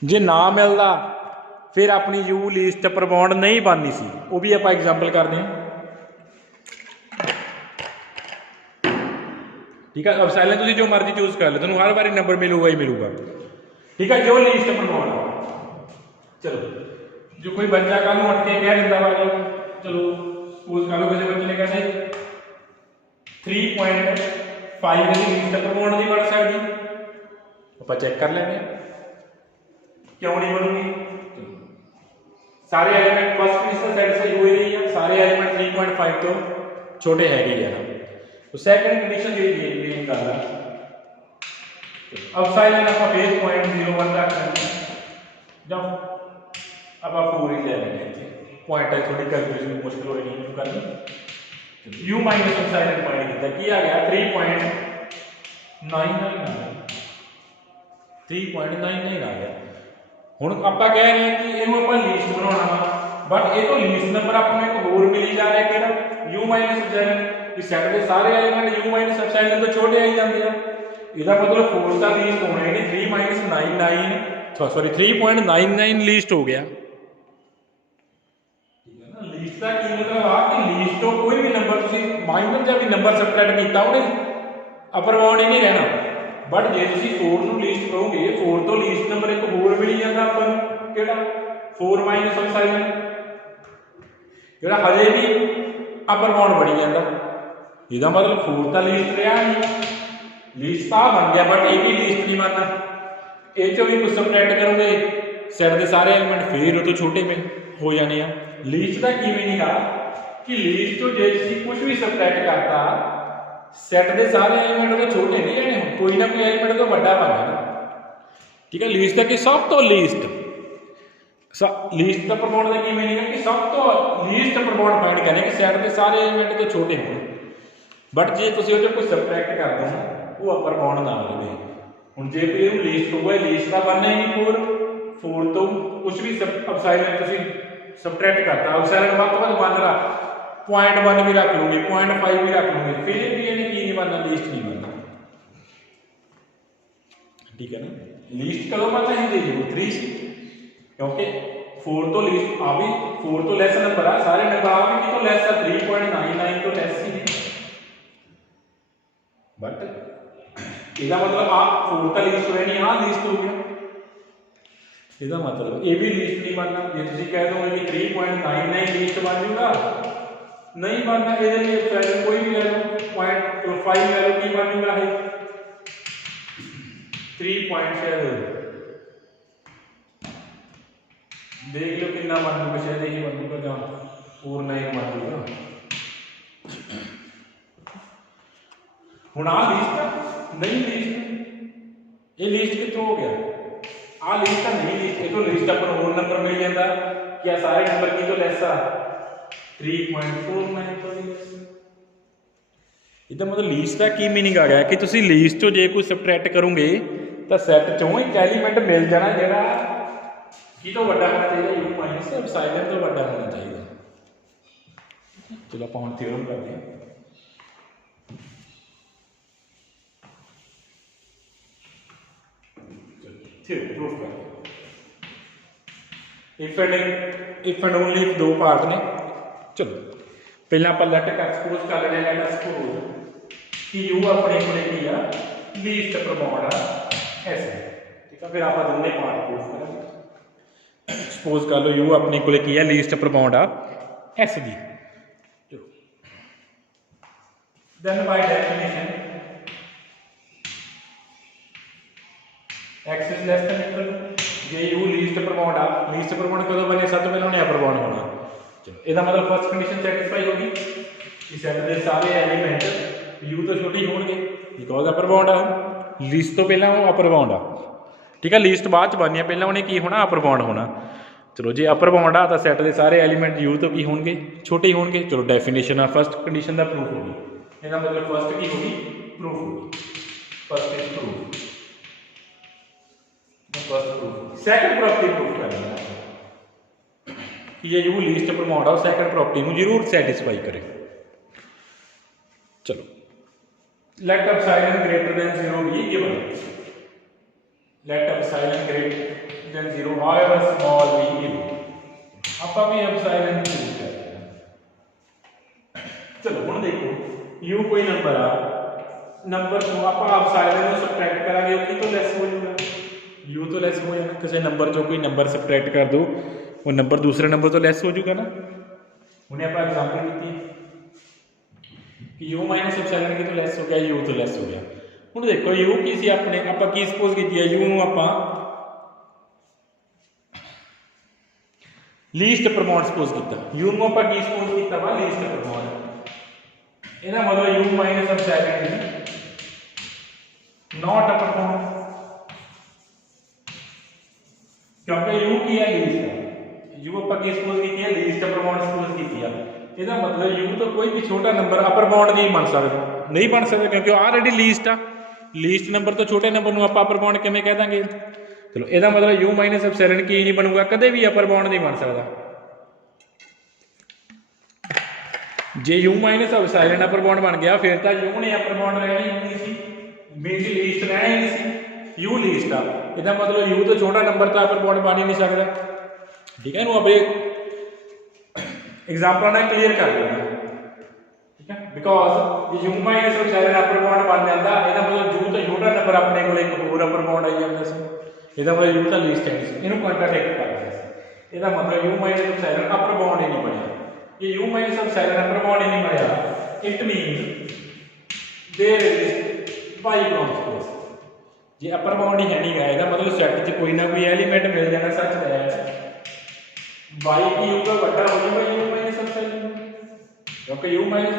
जे ना मिलदा फिर अपनी u लीस्ट अपर बाउंड नहीं बननी सी वो भी आप एग्जाम्पल करते हैं। ठीक है एप्सिलॉन तुसीं जो मर्जी चूज कर लो तुहानूं हर बारी नंबर मिलूगा ही मिलूगा। ठीक है जो लीस्ट अपर बाउंड चलो जो कोई बच्चा कल उठ के कह दिंदा वा चलो सपोज कर लो किसी बच्चे ने कहना 3.5 लीस्ट अपर बाउंड नहीं बन सकती आप चेक कर लेंगे क्यों नहीं बनूगी। सारे एलिमेंट फर्स्ट कंडीशन सैटिस्फाई हो रही है सारे एलिमेंट 3.5 तो छोटे है ही है ना। तो सेकंड कंडीशन ये मेन गल है एप्सिलॉन आप फेस 0.01 रख लेंगे जब अब 4 ही ले लेंगे पॉइंट है थोड़ी कैलकुलेशन मुश्किल हो रही है करनी u माइनस एप्सिलॉन फाइंड किया की आ गया 3.99 आ गया। हुण आपां कह रहे हैं कि इहनूं आपां लीस्ट बनाउणा वा बट ये तो लीस्ट नंबर आपां नूं एक होर मिली जा रहा है किहड़ा u माइनस एप्सिलॉन कि सेट के सारे एलिमेंट u माइनस एप्सिलॉन तो छोटे आई जाते हैं। इसका मतलब 4 का लीस्ट होना है 3 माइनस 99 सॉरी 3.99 लीस्ट हो गया। लीस्ट का की मतलब आ कि लीस्ट तो कोई भी नंबर तुसीं माइनस जब भी नंबर सबट्रैक्ट कीता उन्हें अपर बाउंड ही नहीं रहना बट जे तुसीं 4 नूं लीस्ट करोगे 4 तो लीस्ट नंबर एक होर मिल जाता अपन केड़ा 4 माइनस एप्सिलॉन जेड़ा हजे भी अपर बाउंड बनी जाता। इसका मतलब 4 का लीस्ट रहा नहीं लीस्ट तो बन गया बट ये भी लीस्ट नहीं बनना ये चो भी कुछ सबट्रैक्ट करोगे सेट के सारे एलिमेंट फिर वो तो छोटे में हो जाने लीस्ट का की मीनिंग आ कि लीस्ट तो जे कुछ भी सबट्रैक्ट करता सेट के सारे एलिमेंट तो छोटे नहीं रहने कोई ना कोई एलिमेंट तो बड़ा बन जाना। ठीक है लीस्ट का कि सब तो लीस्ट अपर बाउंड का की मीनिंग है कि सब तो लीस्ट अपर बाउंड फाइंड करने कि सेट के सारे एलिमेंट तो छोटे हो बट जे तुसीं ओह कोई सबट्रैक्ट कर दो वो अपर बाउंड ना लवे हुण जे कोई लीस्ट होगा लीस्ट का बनना ही नहीं 4 तो कुछ भी एप्सिलॉन तुसीं सबट्रैक्ट करता एप्सिलॉन वक्त बाद बन रहा 0.1 भी रख लूंगी 0.5 भी रख लूंगी फिर भी ये की नहीं बनना लीस्ट नहीं बनना। ठीक है ना लीस्ट कदों बनना ही दे 3 क्योंकि 4 तो लीस्ट आ भी 4 तो लेस नंबर आ सारे नंबर आ भी तो लेस 3.99 तो लेस ही नहीं ਇਹਦਾ ਮਤਲਬ ਆ 4 ਤਾਂ ਲੀਸਟ ਹੋਇਆ ਨਹੀਂ, ਆ ਲੀਸਟ ਹੋ ਗਿਆ। ਇਹਦਾ ਮਤਲਬ ਇਹ ਵੀ ਲੀਸਟ ਨਹੀਂ ਬਣਨਾ। ਜੇ ਤੁਸੀਂ ਕਹਿ ਦੋਗੇ ਕਿ 3.99 ਲੀਸਟ ਬਣ ਜੂਗਾ, ਨਹੀਂ ਬਣਨਾ। ਇਹਦੇ ਲਈ ਵੈਲਿਊ ਕੋਈ ਵੀ ਲੈ ਲਓ, 0.5 ਲੈ ਲਓ, ਕੀ ਬਣ ਜੂਗਾ ਇਹ 3.7। देख लो कितना बन जूगा, शायद यही बन जूगा जहाँ 49 बन जूगा। हुण आ लीस्ट नहीं, लीस्ट ये लीस्ट कितों हो गया, आ लीस्ट तो नहीं, लीस्ट इतों लीस्ट अपन होल नंबर मिल जाता। क्या सारे नंबर की तो लैस आ 3.49 तो लैस। ਇਹਦਾ मतलब ਲੀਸਟ ਦਾ ਕੀ मीनिंग आ गया कि ਤੁਸੀਂ ਲੀਸਟ ਚੋਂ ਜੇ ਕੋਈ ਸਬਟ੍ਰੈਕਟ ਕਰੋਗੇ ਤਾਂ ਸੈੱਟ ਚੋਂ ਇੱਕ ਐਲੀਮੈਂਟ ਮਿਲ ਜਾਣਾ ਜਿਹੜਾ की तो बड़ा होना चाहिए, यू माइनस एप्सिलॉन तो बड़ा होना चाहिए। चलो आप हम थ्योरम करते हैं। थ्योरम प्रूफ करते। इफ एंड ओनली इफ दो पार्ट ने। चलो पहला आप लेट एक्सपोज कर लेने, लेट एक्सपोज कि यू अपने को की आ लीस्ट प्रमाण आ ऐसे, ठीक है। फिर आप दोनों पार्ट प्रूफ करेंगे। सपोज कर लो यू अपने को की है लीस्ट प्रमाण आ एस दी। Then by definition X is less than equal जे यू लीस्ट प्रमाण आ। लीस्ट प्रमाण कदों बने, सब तो पहले उन्हें प्रमाण होना। चलो इसका मतलब फर्स्ट कंडीशन सैटिस्फाई होगी कि सेट के सारे एलिमेंट यू तो छोटे होंगे बिकॉज अपर बाउंड आ। लीस्ट तो पहला वो अपर बाउंड आ, ठीक है। लीस्ट बाद च बननी है, पहला उन्हें की होना अपर बाउंड होना। चलो जे अपर बाउंड आ तो सैट के सारे एलिमेंट यू तो की होंगे छोटे ही होंगे। चलो डेफिनेशन आ फर्स्ट कंडीशन का प्रूफ होगी। इसका मतलब फर्स्ट की होगी प्रूफ होगी, first is proof, first proof. Second property proof करनी है कि ये यू लीस्ट प्रमाण आ सेकंड प्रॉपर्टी को जरूर सैटिस्फाई करे। चलो let epsilon greater than 0 be given, let epsilon greater than 0 however small b given। ਆਪਾਂ ਵੀ एप्सिलॉन यूज करते हैं। चलो ਹੁਣ देखो u कोई नंबर आ, नंबर ਤੋਂ ਆਪਾਂ एप्सिलॉन ਨੂੰ सबट्रैक्ट ਕਰਾਂगे, ਉਹ ਕੀ ਤੋਂ ਲੈਸ ਹੋ ਜਾਊਗਾ, u ਤੋਂ ਲੈਸ ਹੋ ਜਾਣਾ। ਕਿਸੇ ਨੰਬਰ ਚੋਂ ਕੋਈ ਨੰਬਰ सबट्रैक्ट कर दो, वो नंबर दूसरे नंबर तो ਲੈਸ ਹੋ ਜਾਊਗਾ ਨਾ। ਉਹਨੇ ਆਪਾਂ एग्जांपल ਦਿੱਤੀ कि u माइनस एप्सिलॉन की तो ਲੈਸ हो गया, u तो ਲੈਸ हो गया। ਹੁਣ ਦੇਖੋ u ਕੀ ਸੀ ਆਪਣੇ, ਆਪਾਂ ਕੀ ਸਪੋਜ਼ ਕੀਤੀ ਹੈ, u ਨੂੰ ਆਪਾਂ ਲੀਸਟ ਪ੍ਰਮਾਣ ਸਪੋਜ਼ ਕੀਤਾ। u ਨੂੰ ਆਪਾਂ ਕੀ ਸਪੋਜ਼ ਕੀਤਾ ਵਾ, ਲੀਸਟ ਪ੍ਰਮਾਣ। ਇਹਦਾ ਮਤਲਬ u minus epsilon is not upper bound, क्योंकि u की है लीस्ट है। u ਆਪਾਂ ਕੀ ਸਪੋਜ਼ ਕੀਤੀ ਹੈ, ਲੀਸਟ ਪ੍ਰਮਾਣ ਸਪੋਜ਼ ਕੀਤੀ ਆ। ਇਹਦਾ ਮਤਲਬ u ਤੋਂ ਕੋਈ ਵੀ ਛੋਟਾ ਨੰਬਰ ਅਪਰ ਬਾਉਂਡ ਨਹੀਂ ਬਣ ਸਕਦਾ, ਨਹੀਂ ਬਣ ਸਕਦਾ ਕਿਉਂਕਿ ਆਲਰੇਡੀ ਲੀਸਟ ਆ। ਲੀਸਟ ਨੰਬਰ ਤੋਂ ਛੋਟੇ ਨੰਬਰ ਨੂੰ ਆਪਾਂ ਅਪਰ ਬਾਉਂਡ ਕਿਵੇਂ ਕਹਿ ਦਾਂਗੇ। ਚਲੋ ਇਹਦਾ ਮਤਲਬ u ਮਾਈਨਸ ਐਪਸਿਲॉन ਕੀ ਨਹੀਂ ਬਣੂਗਾ, ਕਦੇ ਵੀ ਅਪਰ ਬਾਉਂਡ ਨਹੀਂ ਬਣ ਸਕਦਾ। ਜੇ u ਮਾਈਨਸ ਐਪਸਿਲॉन ਅਪਰ ਬਾਉਂਡ ਬਣ ਗਿਆ ਫਿਰ ਤਾਂ u ਨੇ ਅਪਰ ਬਾਉਂਡ ਰਹਿਣਾ ਹੀ ਨਹੀਂ ਸੀ, ਮੀਨਸ ਲੀਸਟ ਰਹਿਣਾ ਹੀ ਨਹੀਂ ਸੀ। u ਲੀਸਟ ਆ, ਇਹਦਾ ਮਤਲਬ u ਤੋਂ ਛੋਟਾ ਨੰਬਰ ਤਾਂ ਅਪਰ ਬਾਉਂਡ ਬਣ ਹੀ ਨਹੀਂ ਸਕਦਾ, ਠੀਕ ਹੈ। ਇਹਨੂੰ ਆਪਾਂ एग्जाम्पल ना क्लीयर कर देना, ठीक है। Because you minus epsilon upper bound बन जाता, ਇਹਦਾ मतलब u तो छोटा नंबर अपने को एक और अपर बाउंड आई जाता ਸੀ, ਇਹਦਾ मतलब u ਤਾਂ ਲੀਸਟ ਹੈ ਸੀ। ਇਹਨੂੰ ਕੰਟਰਾਡਿਕਟ कर दिया ਸੀ। ਇਹਦਾ मतलब u minus epsilon upper bound ही नहीं ਬਣਿਆ। ये u minus epsilon upper bound ही नहीं ਬਣਿਆ, it means there is y belongs to s। ਜੇ अपर बाउंड ही है नहीं ਗਾ, ਇਹਦਾ मतलब सेट 'ਚ कोई ना कोई एलिमेंट मिल जाना सच दैट y की u का बड़ा हो जाएगा u माइनस एप्सिलॉन, क्योंकि u माइनस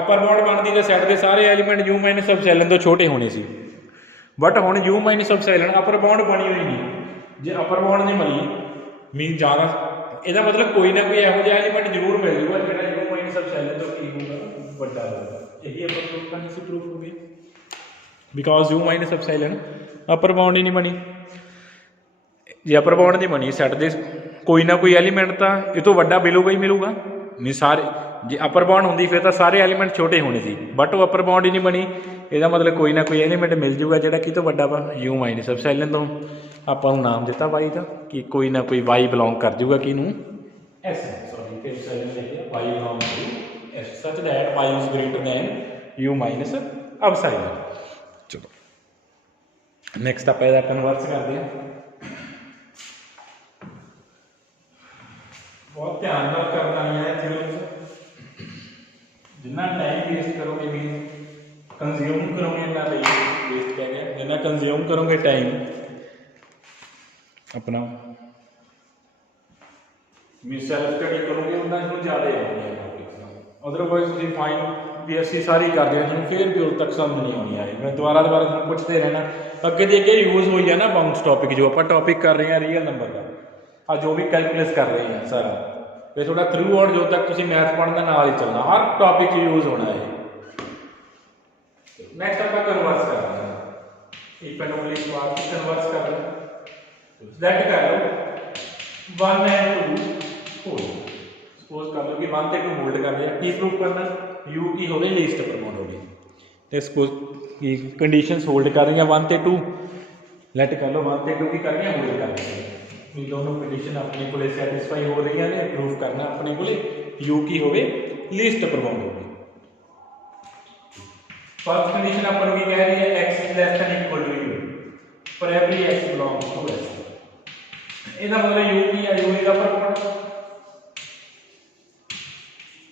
अपर बाउंड बनती तो सैट के सारे एलिमेंट u माइनस एप्सिलॉन तो छोटे होने सी। बट हुण u minus epsilon upper bound बनी हुई नहीं, जे अपर बाउंड नहीं बनी मीन ज़्यादा, ਇਹਦਾ मतलब कोई ना कोई ਇਹੋ ਜਿਹਾ एलिमेंट जरूर मिल जूगा ਜਿਹੜਾ u माइनस एप्सिलॉन तो की होगा बड़ा होगा। यही अपन प्रूफ करने से प्रूफ हो गया, because u minus epsilon upper bound ही नहीं बनी। जे अपर बाउंड नहीं बनी सैट दे कोई ना कोई एलीमेंट तो ये तो वड्डा मिलूगा ही मिलूगा, नहीं सारे जे अपर बाउंड होंदी फिर तो सारे एलीमेंट छोटे होने सी, बट वो अपर बाउंड ही नहीं बनी। ਇਹਦਾ मतलब कोई ना कोई एलीमेंट मिल जूगा ਜਿਹੜਾ कि तो वड्डा वा u माइनस एप्सिलॉन तो ਆਪਾਂ ਨੂੰ ਨਾਮ ਦਿੱਤਾ y ਦਾ कि कोई ना कोई y बिलोंग कर जूगा किनू s, सॉरी कि एप्सिलॉन लिखिਆ y belong to s such that y is greater than u minus epsilon. चलो ਨੈਕਸਟ ਆਪਾਂ ਇਹਦਾ ਕਨਵਰਸ ਕਰਦੇ ਹਾਂ। बहुत ध्यान ਨਾਲ करना है थ्योरम्स, जितना टाइम वेस्ट करोगे भी कंज्यूम करोगे ना वेस्ट कह गया, जितना कंज्यूम करोगे टाइम अपना भी सैल्फ स्टडी करोगे उतना इसमें ज़्यादा आएंगे टॉपिक्स। अदरवाइज तुम फाइन भी असी सारी कर रहे हैं फिर भी उद तक समझ नहीं आनी आई, मैं दोबारा तुम पूछते रहना। अगे दे के यूज हुई है ना बाउंस टॉपिक, जो आप टॉपिक कर रहे हैं रियल नंबर का, आ जो भी कैलकुलस कर रहे हैं सारा फिर थोड़ा थ्रू आउट जो तक तुम मैथ पढ़ना नाल ही चलना, हर टॉपिक यूज होना है। नेक्स्ट आप कन्वर्स कर रहे हैं, if and only part converse कर रहे हैं। सेट कर लो 1 and 2 होल्ड, सपोज कर लो कि 1 ਤੇ 2 होल्ड कर लिया, की प्रूव करना u की होवे लीस्ट प्रमोट होगी, तो सपोज की कंडीशंस होल्ड कर रही हैं 1 ਤੇ 2, लेट कर लो 1 ਤੇ 2 की कर रही हैं होल्ड कर रही हैं, ये दोनों कंडीशन अपने को सैटिस्फाई हो रही है, प्रूव करना अपने को u की होवे लीस्ट प्रमोट होगी। फर्स्ट कंडीशन अपन की कह रही है x is less than equal to u for every x belongs to s, ਇਹਦਾ मतलब u की है u का परमाणु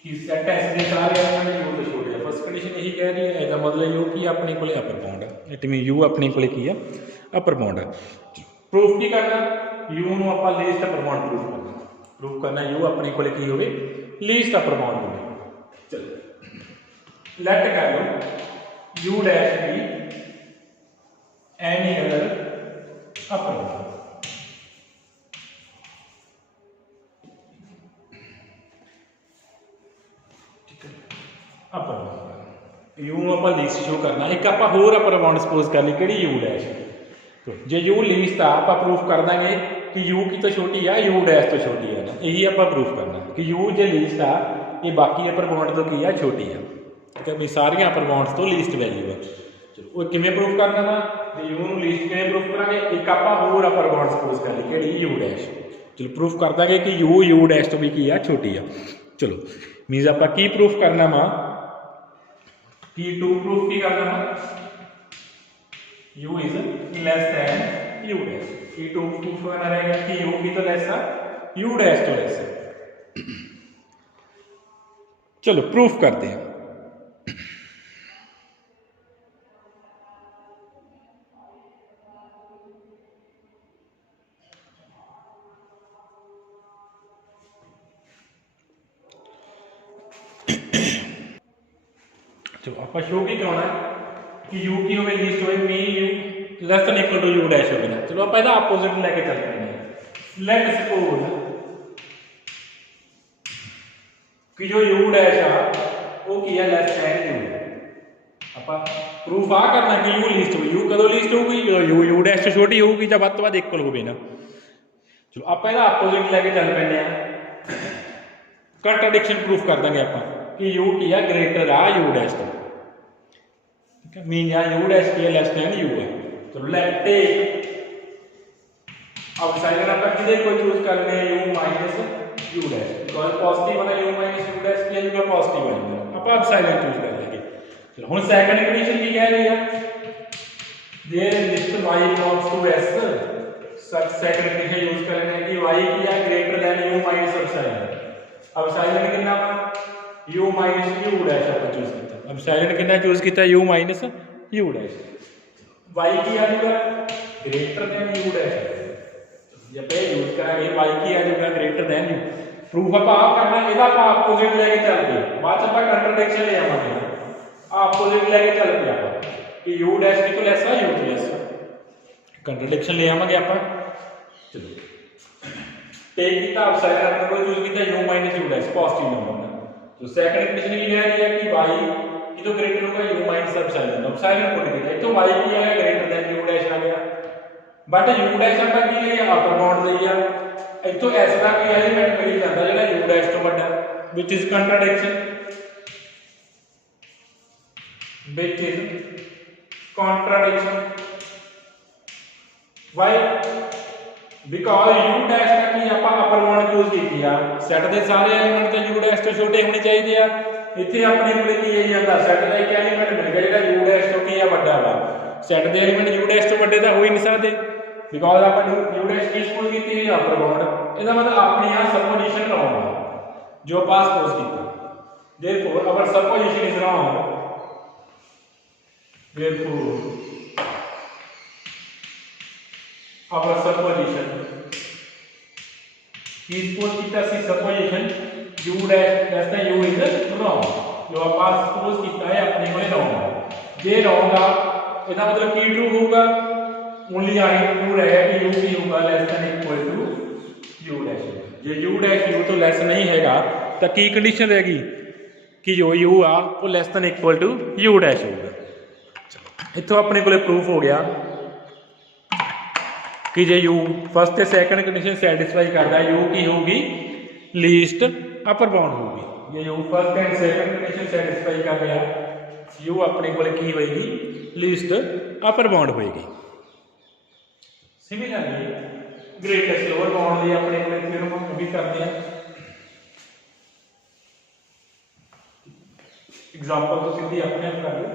कि सेट s ਦੇ ਸਾਰੇ एलिमेंट u ਤੋਂ ਛੋਟੇ ਆ। फर्स्ट कंडीशन यही कह रही है, ਇਹਦਾ मतलब u की अपने को अपर बाउंड है, इट मीन u अपने को की है अपर बाउंड है। प्रूफ की करना u ਨੂੰ ਆਪਾਂ ਲੀਸਟ ਅਪਰ ਬਾਉਂਡ ਪ੍ਰੂਫ ਕਰਨਾ u ਆਪਣੇ ਕੋਲੇ ਕੀ ਹੋਵੇ ਲੀਸਟ ਅਪਰ ਬਾਉਂਡ ਹੋਵੇ। ਚਲੋ ਲੈਟ ਕਰ ਲਓ u ਡੈਸ਼ ਵੀ ਐਨੀ ਅਦਰ ਅਪਰ ਬਾਉਂਡ, ਠੀਕ ਹੈ ਅਪਰ ਬਾਉਂਡ u ਨੂੰ ਆਪਾਂ ਲੀਸਟ ਸ਼ੋ ਕਰਨਾ। ਇੱਕ ਆਪਾਂ ਹੋਰ ਅਪਰ ਬਾਉਂਡ ਸਪੋਜ਼ ਕਰ ਲਈ ਕਿਹੜੀ u ਡੈਸ਼, तो जो u लीस्ट आ आप प्रूफ कर देंगे कि u की तो छोटी है u डैश तो छोटी है ना, यही आप प्रूफ करना कि u जो लीस्ट आ ये बाकी अपर बाउंड तो की है छोटी है, ठीक है भी सारिया अपर बाउंड्स तो लीस्ट वैल्यू है। चलो वो किमें प्रूफ करना वा u ਨੂੰ लीस्ट किमें प्रूफ करांगे, एक आप होर अपर बाउंड सपोज कर ली कि u डैश, चलो प्रूफ कर देंगे कि u डैश तो भी की है छोटी है। चलो मीनस आप की प्रूफ करना वा कि टू प्रूफ की करना वा u is less than u dash, की टू प्रूफ करना रहेगा कि u की तो लेस है u डैश तो लेस है। चलो प्रूफ करते हैं। चलो आप शो की कराना है कि u की होवे लीस्ट होवे मी u less than equal to u dash होवे ना। चलो आप इसदा अपोजिट लेके चल रहे हैं। लेट सपोज कि जो u डैश आ वो की है लेस देन u, आप प्रूफ आ करना कि u लीस्ट हो, u कदों लीस्ट होगी u डैश तो छोटी होगी जब ਵੱਧ ਤੋਂ ਵੱਧ इक्वल होवे ना। चलो आप इसदा अपोजिट लेके चल पैने आ, कंट्राडिक्शन प्रूफ कर देंगे आप कि u की है ग्रेटर आ u डैश तो, मीन यहाँ u डैश की है लेस देन u है। चलो लेट टेक अब साइड आप किधर को चूज कर रहे हैं u minus u dash, because positive वाला u माइनस u डैश की है पॉजिटिव वाला, आप अब साइड चूज कर लेंगे। चलो हुन सेकंड कंडीशन की कह रही है there list y belongs to s, such second condition use कर रहे हैं कि y की है greater than u minus epsilon. अब साइड कितना u माइनस u डैश आप चूज किया, अब साइड कितना चूज किया u minus u dash, y की आ जाएगा ग्रेटर देन u डैश, जब ये यूज करेंगे y की आ जाएगा ग्रेटर देन u। प्रूफ आप करना ਇਹਦਾ ਆਪਾਂ अपोजिट लेके चल गए, बाद च ਆਪਾਂ कंट्राडिक्शन ले आवांगे, अपोजिट लेके चल गए आप कि u डैश की तो लेस है u की लेस, कंट्राडिक्शन ले आवांगे आप। चलो टेक किया अब साइड अपने को चूज किया u minus u dash positive number, तो सेकंड कंडीशन ये कह रही है कि y की तो ग्रेटर होगा u माइनस एप्सिलॉन, अब साइड पुट किया तो y की है ग्रेटर देन u डैश आ गया, बट u डैश ਆਪਾਂ ਕੀ ਲਈ ਅਪਰ ਬਾਉਂਡ ਲਈ ਆ, ਇਤੋਂ s ਦਾ ਕੀ ਐਲੀਮੈਂਟ ਮਿਲ ਜਾਂਦਾ ਜਿਹੜਾ u ਡੈਸ਼ ਤੋਂ ਵੱਡਾ, which is contradiction, which is contradiction, why because u dash ਦਾ ਕੀ ਆਪਾਂ ਅਪਰ ਬਾਉਂਡ ਯੂਜ਼ ਕੀਤੀ ਆ, ਸੈੱਟ ਦੇ ਸਾਰੇ ਐਲੀਮੈਂਟ ਤਾਂ u ਡੈਸ਼ ਤੋਂ ਛੋਟੇ ਹੋਣੇ ਚਾਹੀਦੇ ਆ, ਇੱਥੇ ਆਪਣੇ ਕੋਲੇ ਕੀ ਹੈ ਜਾਂਦਾ ਸੈੱਟ ਦਾ ਇੱਕ ਐਲੀਮੈਂਟ ਮਿਲ ਗਿਆ ਜਿਹੜਾ u ਡੈਸ਼ ਤੋਂ ਕੀ ਆ ਵੱਡਾ ਵਾ, सैट के एलीमेंट यू डैश तो वड्डे तो हो ही नहीं सकते बिकॉज आप यू डैश की सपोज की अपर बाउंड इसका मतलब अपनी यहाँ सपोजिशन रॉन्ग है जो आप सपोज किया therefore our supposition is wrong therefore our supposition की सपोज किया सी supposition U dash less than U is wrong जो आप सपोज किया है अपने को रॉन्ग है जे रॉन्ग आ इसका मतलब की ट्रू होगा ओनली आई ट्रू रहेगा कि यू की होगा less than equal to U dash जे यू डैश यू तो लेस नहीं हैगा तो की कंडीशन रहेगी कि जो यू आ वो less than equal to U dash होगा इत्थों अपने को प्रूफ हो गया कि जे यू फर्स्ट ते सैकंड कंडीशन सैटिस्फाई करता है यू की होगी लीस्ट अपर बाउंड होगी जे U first and second condition satisfy कर रहा यू अपने को की होएगी लीस्ट अपर बाउंड होएगी सिमिलरली ग्रेटेस्ट लोअर बाउंड लिए अपने को थ्योरम हम भी करते हैं एग्जांपल तो सीधी अपने आप कर लो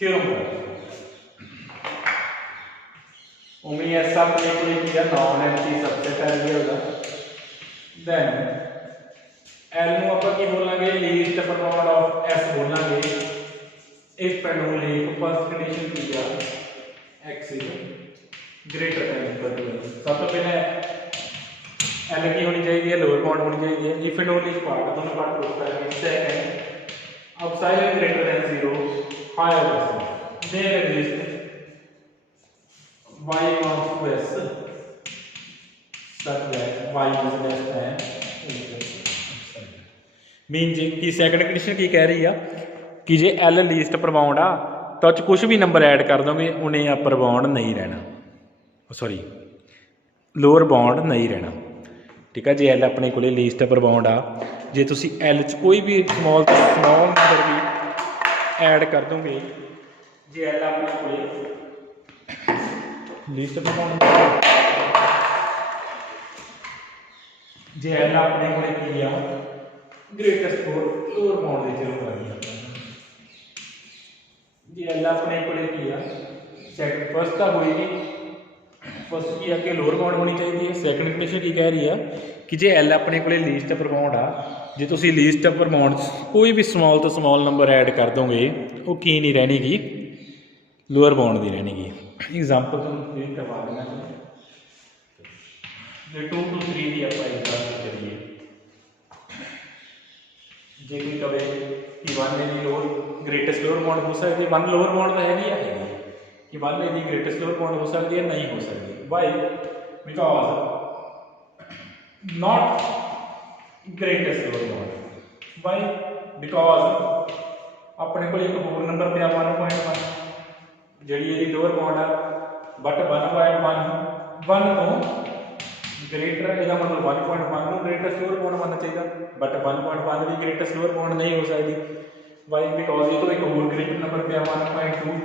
थ्योरम कर उम्मीद है सब अपने को किया नॉन एम्प्टी सबसेट है ये होगा देन एल नु अपन की बोलांगे least upper bound of S बोलांगे if and only first condition किया x is greater than equal to सब तो पहले एल की होनी चाहिए लोअर बाउंड होनी चाहिए इफ एंड ओनली पार्ट दोनों पार्ट प्रूफ करेंगे second upside greater than 0 higher there exist y belongs to s such that y is less than mean जी की सैकंड कंडीशन की कह रही है कि जे एल लीस्ट अपर बाउंड आ तो कुछ भी नंबर ऐड कर दोगे उन्हें अपर बाउंड नहीं रहना सॉरी लोअर बाउंड नहीं रहना ठीक है जे एल अपने को लीस्ट अपर बाउंड आ जे तुसी एल च कोई भी स्मॉल नंबर भी ऐड कर दोगे जे एल अपने को least upper bound J L अपने को किया ग्रेटेस्ट फोर लोअर बाउंड दे चलो कर दिया ये एल अपने को किया सेकंड फर्स्ट का होएगी फर्स्ट की आके लोअर बाउंड होनी चाहिए सेकंड कंडीशन की कह रही है कि जे एल अपने को लीस्ट अपर बाउंड आ जे तुसी लीस्ट अपर बाउंड कोई भी स्मॉल तो स्मॉल नंबर ऐड कर दोगे वो की नहीं रहनीगी लोअर बाउंड दी रहनीगी एग्जांपल तुम क्लियर करवा देना जे 2 to 3 दी अपन एग्जांपल करिए जे कोई कवे कि 1 is lower greatest lower bound हो सकती है 1 लोअर बाउंड तो है नहीं है कि 1 इज ग्रेटेस्ट लोअर बाउंड हो सकती है नहीं हो सकती why because not greatest lower bound why because अपने को एक होर नंबर पे 1.1 ਜਿਹੜੀ ਇਹਦੀ ਲੋਅਰ ਬਾਉਂਡ ਆ ਬਟ 1.1 1 ਤੋਂ ग्रेटर ਇਹਦਾ मतलब 1.1 ਨੂੰ ग्रेटेस्ट लोअर बाउंड बनना चाहिए बट 1.1 भी ग्रेटेस्ट लोअर बाउंड नहीं हो सकती वाई बिकॉज ये तो एक होर ग्रेटर नंबर पे 1.2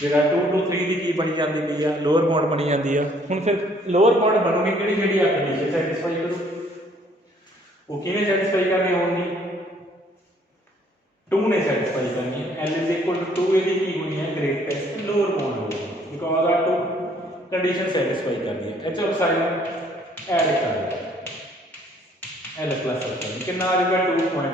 ਜਿਹੜਾ 2 to 3 ਦੀ ਕੀ ਬਣੀ ਜਾਂਦੀ ਪਈ ਆ ਲੋਅਰ ਬਾਉਂਡ ਬਣੀ ਜਾਂਦੀ ਆ ਹੁਣ ਫਿਰ ਲੋਅਰ ਬਾਉਂਡ ਬਣੂਗੀ ਕਿਹੜੀ ਜਿਹੜੀ ਆ ਕੰਡੀਸ਼ਨ ਸੈਟੀਸਫਾਈ ਕਰੂ ਉਹ ਕਿਵੇਂ ਸੈਟੀਸਫਾਈ ਕਰਨੀ ਹੋਣੀ 2 ने सैटिस्फाई करनी है L इज इक्वल टू 2 यदि की होनी है ग्रेटेस्ट लोअर बाउंड होगी बिकॉज आ 2 कंडीशन सैटिस्फाई करनी है एच एप्सिलॉन ऐड कर L प्लस एप्सिलॉन कितना आ जाएगा 2.1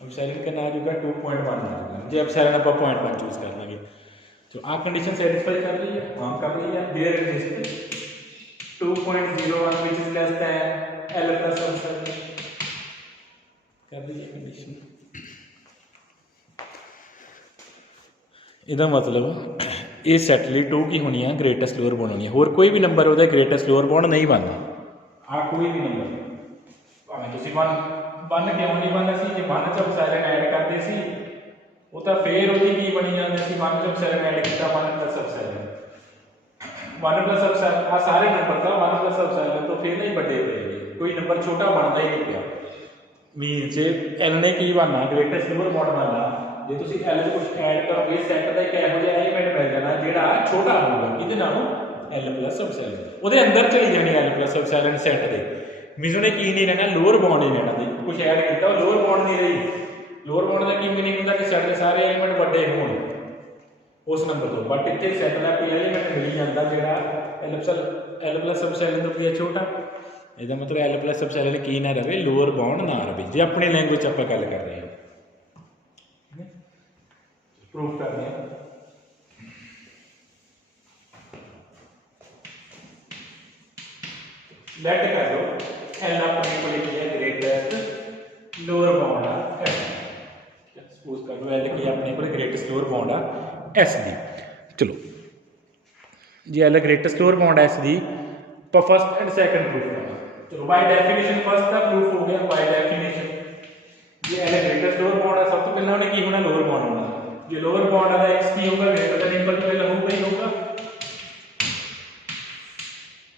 एप्सिलॉन कितना आ जाएगा 2.1 जे एप्सिलॉन आप 0.1 चूज कर लेंगे तो आ कंडीशन सैटिस्फाई कर ली है हां कर ली है there exist 2.01 which is less than L plus epsilon कर दीजिए कंडीशन ਇਹਦਾ मतलब ਇਹ ਸੈਟ ਲਈ 2 की होनी है ग्रेटेस्ट लोअर बाउंड होनी है और कोई भी नंबर ਉਹਦਾ ग्रेटेस्ट लोअर बाउंड नहीं बनना आ कोई भी नंबर ਭਾਵੇਂ ਤੁਸੀਂ 1 ਕਿਉਂ ਨਹੀਂ ਬਣਦਾ ਸੀ ਜੇ 1 ਚ ਐਪਸਿਲਨ ਐਡ ਕਰਦੇ ਸੀ ਉਹ ਤਾਂ ਫੇਰ ਉਹਦੀ ਕੀ ਬਣੀ ਜਾਂਦੀ ਸੀ 1 ਚ ਐਪਸਿਲਨ ਐਡ ਕੀਤਾ 1 ਪਲੱਸ ਐਪਸਿਲਨ 1 ਪਲੱਸ ਐਪਸਿਲਨ ਆ ਸਾਰੇ ਨੰਬਰ ਦਾ 1 ਪਲੱਸ ਐਪਸਿਲਨ ਤੋਂ ਫੇਰ ਨਹੀਂ ਵੱਡੇ ਹੋਏ ਕੋਈ ਨੰਬਰ ਛੋਟਾ ਬਣਦਾ ਹੀ ਨਹੀਂ ਪਿਆ मीन से एल ने की बनना ग्रेटेस्ट लोअर बाउंड बनना जे तुसी एल च कुछ ऐड करोगे सैट का एक ਇਹੋ ਜਿਹਾ एलिमेंट मिल जाना ਜਿਹੜਾ ਛੋਟਾ ਹੋਊਗਾ ਇਹਦੇ ਨਾਲੋਂ L प्लस एप्सिलॉन ਉਹਦੇ ਅੰਦਰ ਚਲੀ ਜਾਣੀ L प्लस एप्सिलॉन सैट ਦੇ मीन ਉਹਨੇ ਕੀ ਨਹੀਂ ਰਹਿਣਾ ਲੋਅਰ ਬਾउंड ਹੀ ਰਹਿਣਾ ਦੇ ਕੁਝ ਐਡ ਕੀਤਾ ਉਹ ਲੋਅਰ ਬਾउंड नहीं रही लोअर बाउंड का की मीनिंग होंगे कि सैट के सारे एलीमेंट बड़े होण उस नंबर तो, बट इतने सैट का कोई एलीमेंट मिल जाता जो एल प्लस सबसैलन तो की छोटा, इसका मतलब एल प्लस सबसैलन की ना रहे, लोअर बाउंड ना रहे, जो अपनी लैंग्वेज आप गल कर रहे हैं। प्रूफ करते हैं। लेट कर लो एल अपने को लिखिए ग्रेटेस्ट लोअर बाउंड आ एस, सपोज कर लो एल की अपने को ग्रेटेस्ट लोअर बाउंड आ एस दी। चलो G L greatest lower bound S the first and second proof करना। चलो बाय डेफिनेशन फर्स्ट का प्रूफ हो गया, by definition G L greatest lower bound है, सब तो पहले उन्हें की होना लोअर बाउंड होना, जो लोअर बाउंड है एक्स की होगा greater than equal to L होगा ही होगा,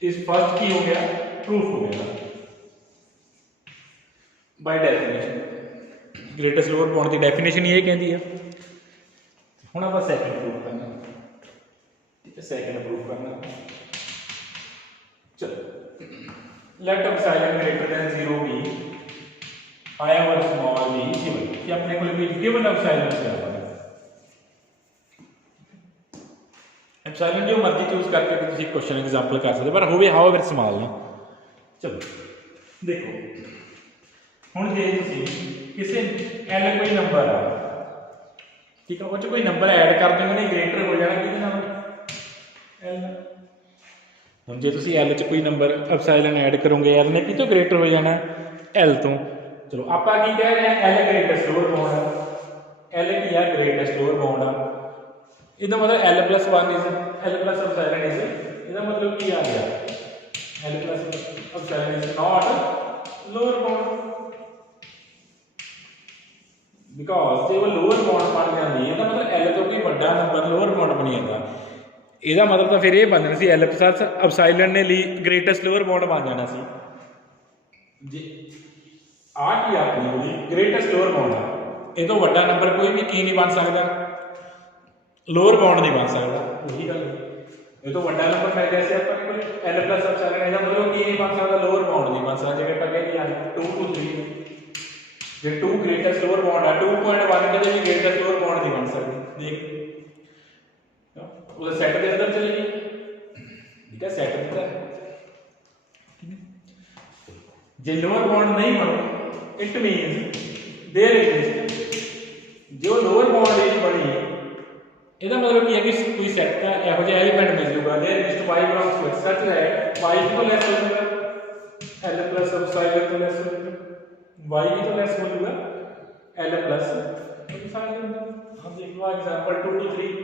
इस फर्स्ट की हो गया प्रूफ हो गया by definition. Greatest lower bound की डेफिनेशन ये कहती है। हुण आप सेकंड प्रूफ करना, ठीक है सेकंड प्रूफ करना। चलो let epsilon greater than 0 be I over small b given कि अपने को गिवन एप्सिलॉन क्या है, एप्सिलॉन जो मर्जी चूज करके तुम क्वेश्चन एग्जाम्पल कर सकते पर होवे हाउएवर स्मॉल ना। चलो देखो हुण जे तुसीं किसी एल कोई नंबर आ, ठीक है, वो कोई नंबर ऐड कर देंगे ना ग्रेटर हो जाना किहदे नाल एल। हुण जे तुसीं एल च कोई नंबर एप्सिलॉन ऐड करोगे एल ने कितों ग्रेटर हो जाना एल तो। चलो आपां की कह रहे हैं एल ग्रेटेस्ट लोअर बाउंड है, एल की है ग्रेटेस्ट लोअर बाउंड आ, इसका मतलब L plus 1 is L plus epsilon is, इसका मतलब की आ गया L plus epsilon is not lower bound, because जो लोअर बाउंड बन जाती है मतलब एल तो कोई बड़ा नंबर लोअर बाउंड बनी जाता, इसका मतलब तो फिर ये बन जाना सी एल प्लस एप्सिलॉन ने ली ग्रेटेस्ट लोअर बाउंड बन जाना सी जी आ की अपनी ग्रेटेस्ट लोअर बाउंड है, ये तो बड़ा नंबर कोई भी की नहीं बन सकता, लोअर बाउंड नहीं बन सकता, वही गल ये तो बड़ा नंबर मिल गया एल प्लस एप्सिलॉन इसका मतलब की नहीं बन सकता, लोअर बाउंड नहीं बन सकता। जैसे आप कहते हैं 2 to 3 जो 2 ग्रेटेस्ट लोअर बाउंड है 2.1 कदे भी ग्रेटेस्ट लोअर बाउंड नहीं बन सकती, देख उस सेट के अंदर चलेगी, ठीक है सेट अंदर जे लोअर बाउंड नहीं बनो इट मींस देयर एग्जिस्ट जो लोअर बाउंड इज बनी, इसका मतलब क्या है कि कोई सेट का एहो जिहा एलिमेंट मिल जूगा there exist y belongs to x such that y तो लेस हो जाएगा l प्लस एप्सिलॉन तो लेस हो जाएगा, y भी तो लेस हो जाएगा l प्लस एप्सिलॉन। हम देख लो एग्जांपल 2 to 3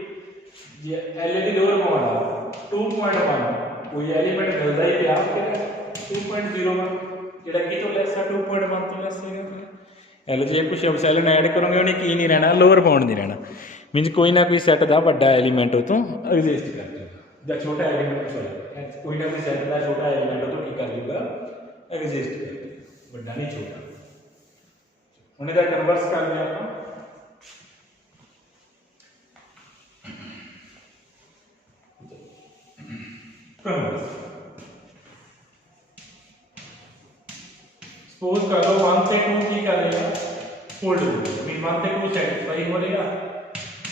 ये l की लोअर बाउंड है 2.1 कोई एलिमेंट मिलदा ही पिया 2.01 जेड़ा की तो लेस है 2.1 तो लेस है l जे कुछ एप्सिलॉन ऐड करोगे उन्हें की नहीं रहना लोअर बाउंड नहीं रहना, मीनस कोई ना कोई सैट का बड़ा एलीमेंट तो एग्जिस्ट कर देगा, छोटा एलीमेंट सॉरी कोई ना कोई सैट का छोटा एलीमेंट तो की कर देगा एग्जिस्ट कर देगा, बड़ा नहीं छोटा। उन्हें का कन्वर्स कर दिया आप कन्वर्स सपोज कर लो 1 से 2 की कर लेगा होल्ड मीन 1 से 2 सैटिस्फाई हो जाएगा।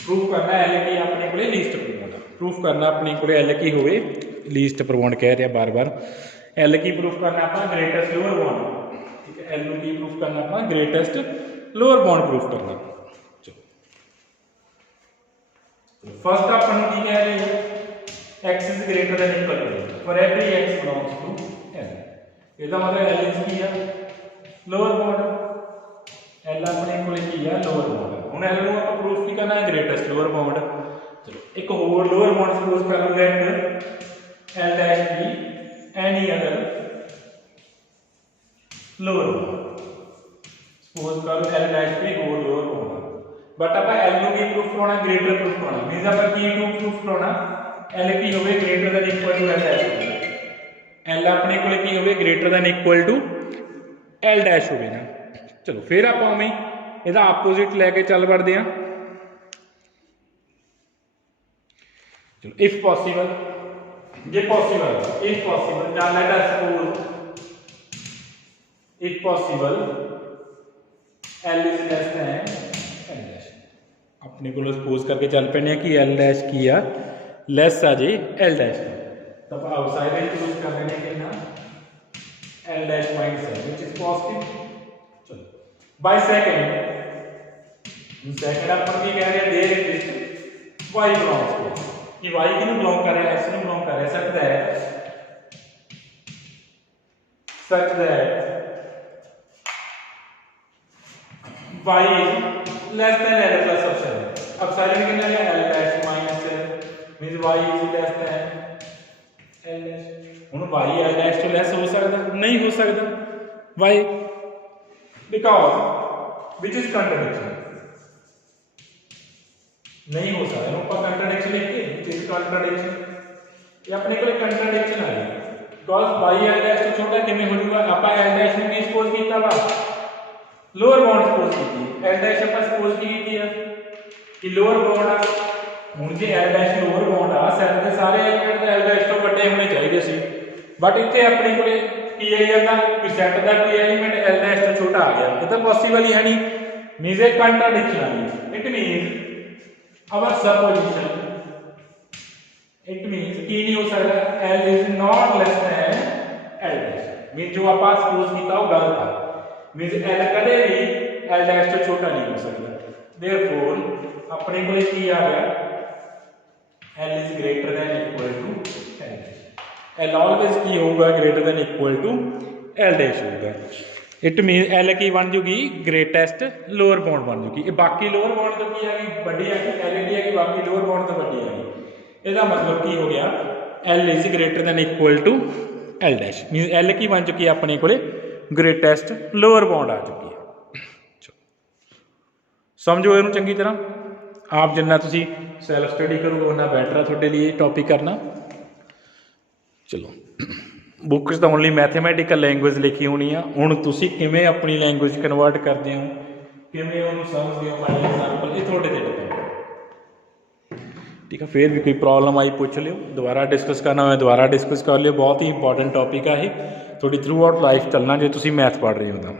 प्रूफ करना एल की अपने को लीस्ट प्रवॉन्ड, प्रूफ करना अपने को एल की होवे लीस्ट प्रवॉन्ड कह रहे बार बार एल की प्रूफ करना अपना ग्रेटेस्ट लोअर बाउंड, ठीक है एल की प्रूफ करना अपना ग्रेटेस्ट लोअर बाउंड प्रूफ करना। चलो फर्स्ट अपन की कह रहे हैं x is greater than equal to for every x belongs to l, इसका मतलब l इज की है लोअर बाउंड, l अपने को की है लोअर बाउंड। हुण l ਨੂੰ ਆਪਾਂ प्रूफ की करना है ग्रेटेस्ट लोअर बाउंड। चलो एक होर लोअर बाउंड सपोज कर लो let l dash be any other lower bound, suppose कर लो l डैश बी होर लोअर बाउंड, बट ਆਪਾਂ l ਨੂੰ ਕੀ प्रूफ कराना ग्रेटर प्रूफ कराना, मींस ਆਪਾਂ ਕੀ ਨੂੰ प्रूफ कराना l की होवे greater than equal to l dash, l अपने को की होवे greater than equal to l dash होवे ना। चलो फिर ਆਪਾਂ ਉਵੇਂ ਇਹਦਾ ਆਪੋजिट लेके चल पड़ते हैं। चलो if possible J possible if possible now let us suppose if possible l is less than अपने को सपोज करके चल पैने कि एल डैश की आ लैस आ जे एल डैश तो आप आउटसाइड यूज कर लेने कि ना L dash minus L which is positive. चलो बाय सेकंड अपन की कह रहे there exist y belongs to कि y किनु बिलोंग कर रहा है x नु बिलोंग कर रहा है such that y is less than l plus epsilon epsilon कितना है l dash minus l means y is less than l dash ਹੁਣ y l dash ਤੋਂ less ਹੋ ਸਕਦਾ ਨਹੀਂ ਹੋ ਸਕਦਾ why because which is contradiction नहीं हो सकता ਇਹਨੂੰ ਆਪਾਂ ਕੰਟਰਡਿਕਸ਼ਨ ਲਿਖੀਏ which is contradiction ਇਹ ਆਪਣੇ ਕੋਲ ਕੰਟਰਡਿਕਸ਼ਨ ਆ ਗਈ because y l dash ਤੋਂ ਛੋਟਾ ਕਿਵੇਂ ਹੋ ਜਾਊਗਾ ਆਪਾਂ l dash ਨੂੰ ਕੀ ਸਪੋਜ਼ ਕੀਤਾ ਵਾ लोअर बाउंड सपोज की एल डैश ਆਪਾਂ सपोज की है कि लोअर बाउंड आ ਹੁਣ ਜੇ एल डैश लोअर बाउंड आ सैट ਦੇ ਸਾਰੇ ਐਲੀਮੈਂਟ एल डैश ਤੋਂ ਵੱਡੇ ਹੋਣੇ ਚਾਹੀਦੇ ਸੀ ਬਟ ਇੱਥੇ ਆਪਣੇ ਕੋਲੇ ਕੀ ਆਈ ਜਾਂਦਾ ਕਿ ਸੈਟ ਦਾ ਕੋਈ ਐਲੀਮੈਂਟ एल डैश ਤੋਂ ਛੋਟਾ ਆ ਗਿਆ ਇਹ ਤਾਂ ਪੋਸੀਬਲ ਹੀ ਹੈ ਨਹੀਂ ਮੀਨਸ ਇਹ ਕੰਟਰਡਿਕਸ਼ਨ ਆ ਗਈ it means our supposition it means की नहीं हो सकता l is not less than l dash mean जो आप सपोज कीता वो गलत है मींस l कदे भी l डैश तो छोटा नहीं हो सकता देयरफॉर अपने को की आ गया l is greater than equal to l l always की होगा greater than equal to l dash होगा इट मीन l की बन जूगी ग्रेटेस्ट लोअर बाउंड बन जूगी ये बाकी लोअर बाउंड तो की आ गई बड़ी आ गई l की आ गई बाकी लोअर बाउंड तो बड़ी आ गई इसका मतलब की हो गया l is greater than equal to l dash mean l की बन चुकी है अपने को ग्रेटेस्ट लोअर बाउंड आ चुकी है समझो इनू चंगी तरह आप जिन्ना तुसी सैल्फ स्टडी करोगे उन्ना बैटर है थोड़े लिए टॉपिक करना। चलो बुक तो ओनली मैथेमैटिकल लैंग्वेज लिखी होनी है हुण तुसी किवें अपनी लैंग्वेज कन्वर्ट करते हो किवें उहनूं समझदे हो बाय एग्जांपल ये थोड़े ते डिपेंड ठीक है। फिर भी कोई प्रॉब्लम आई पूछ लियो दोबारा डिस्कस करना हो दोबारा डिस्कस कर लियो बहुत ही इंपॉर्टेंट टॉपिक है ये थोड़ी थ्रू आउट लाइफ चलना जो तुसी मैथ पढ़ रहे हो।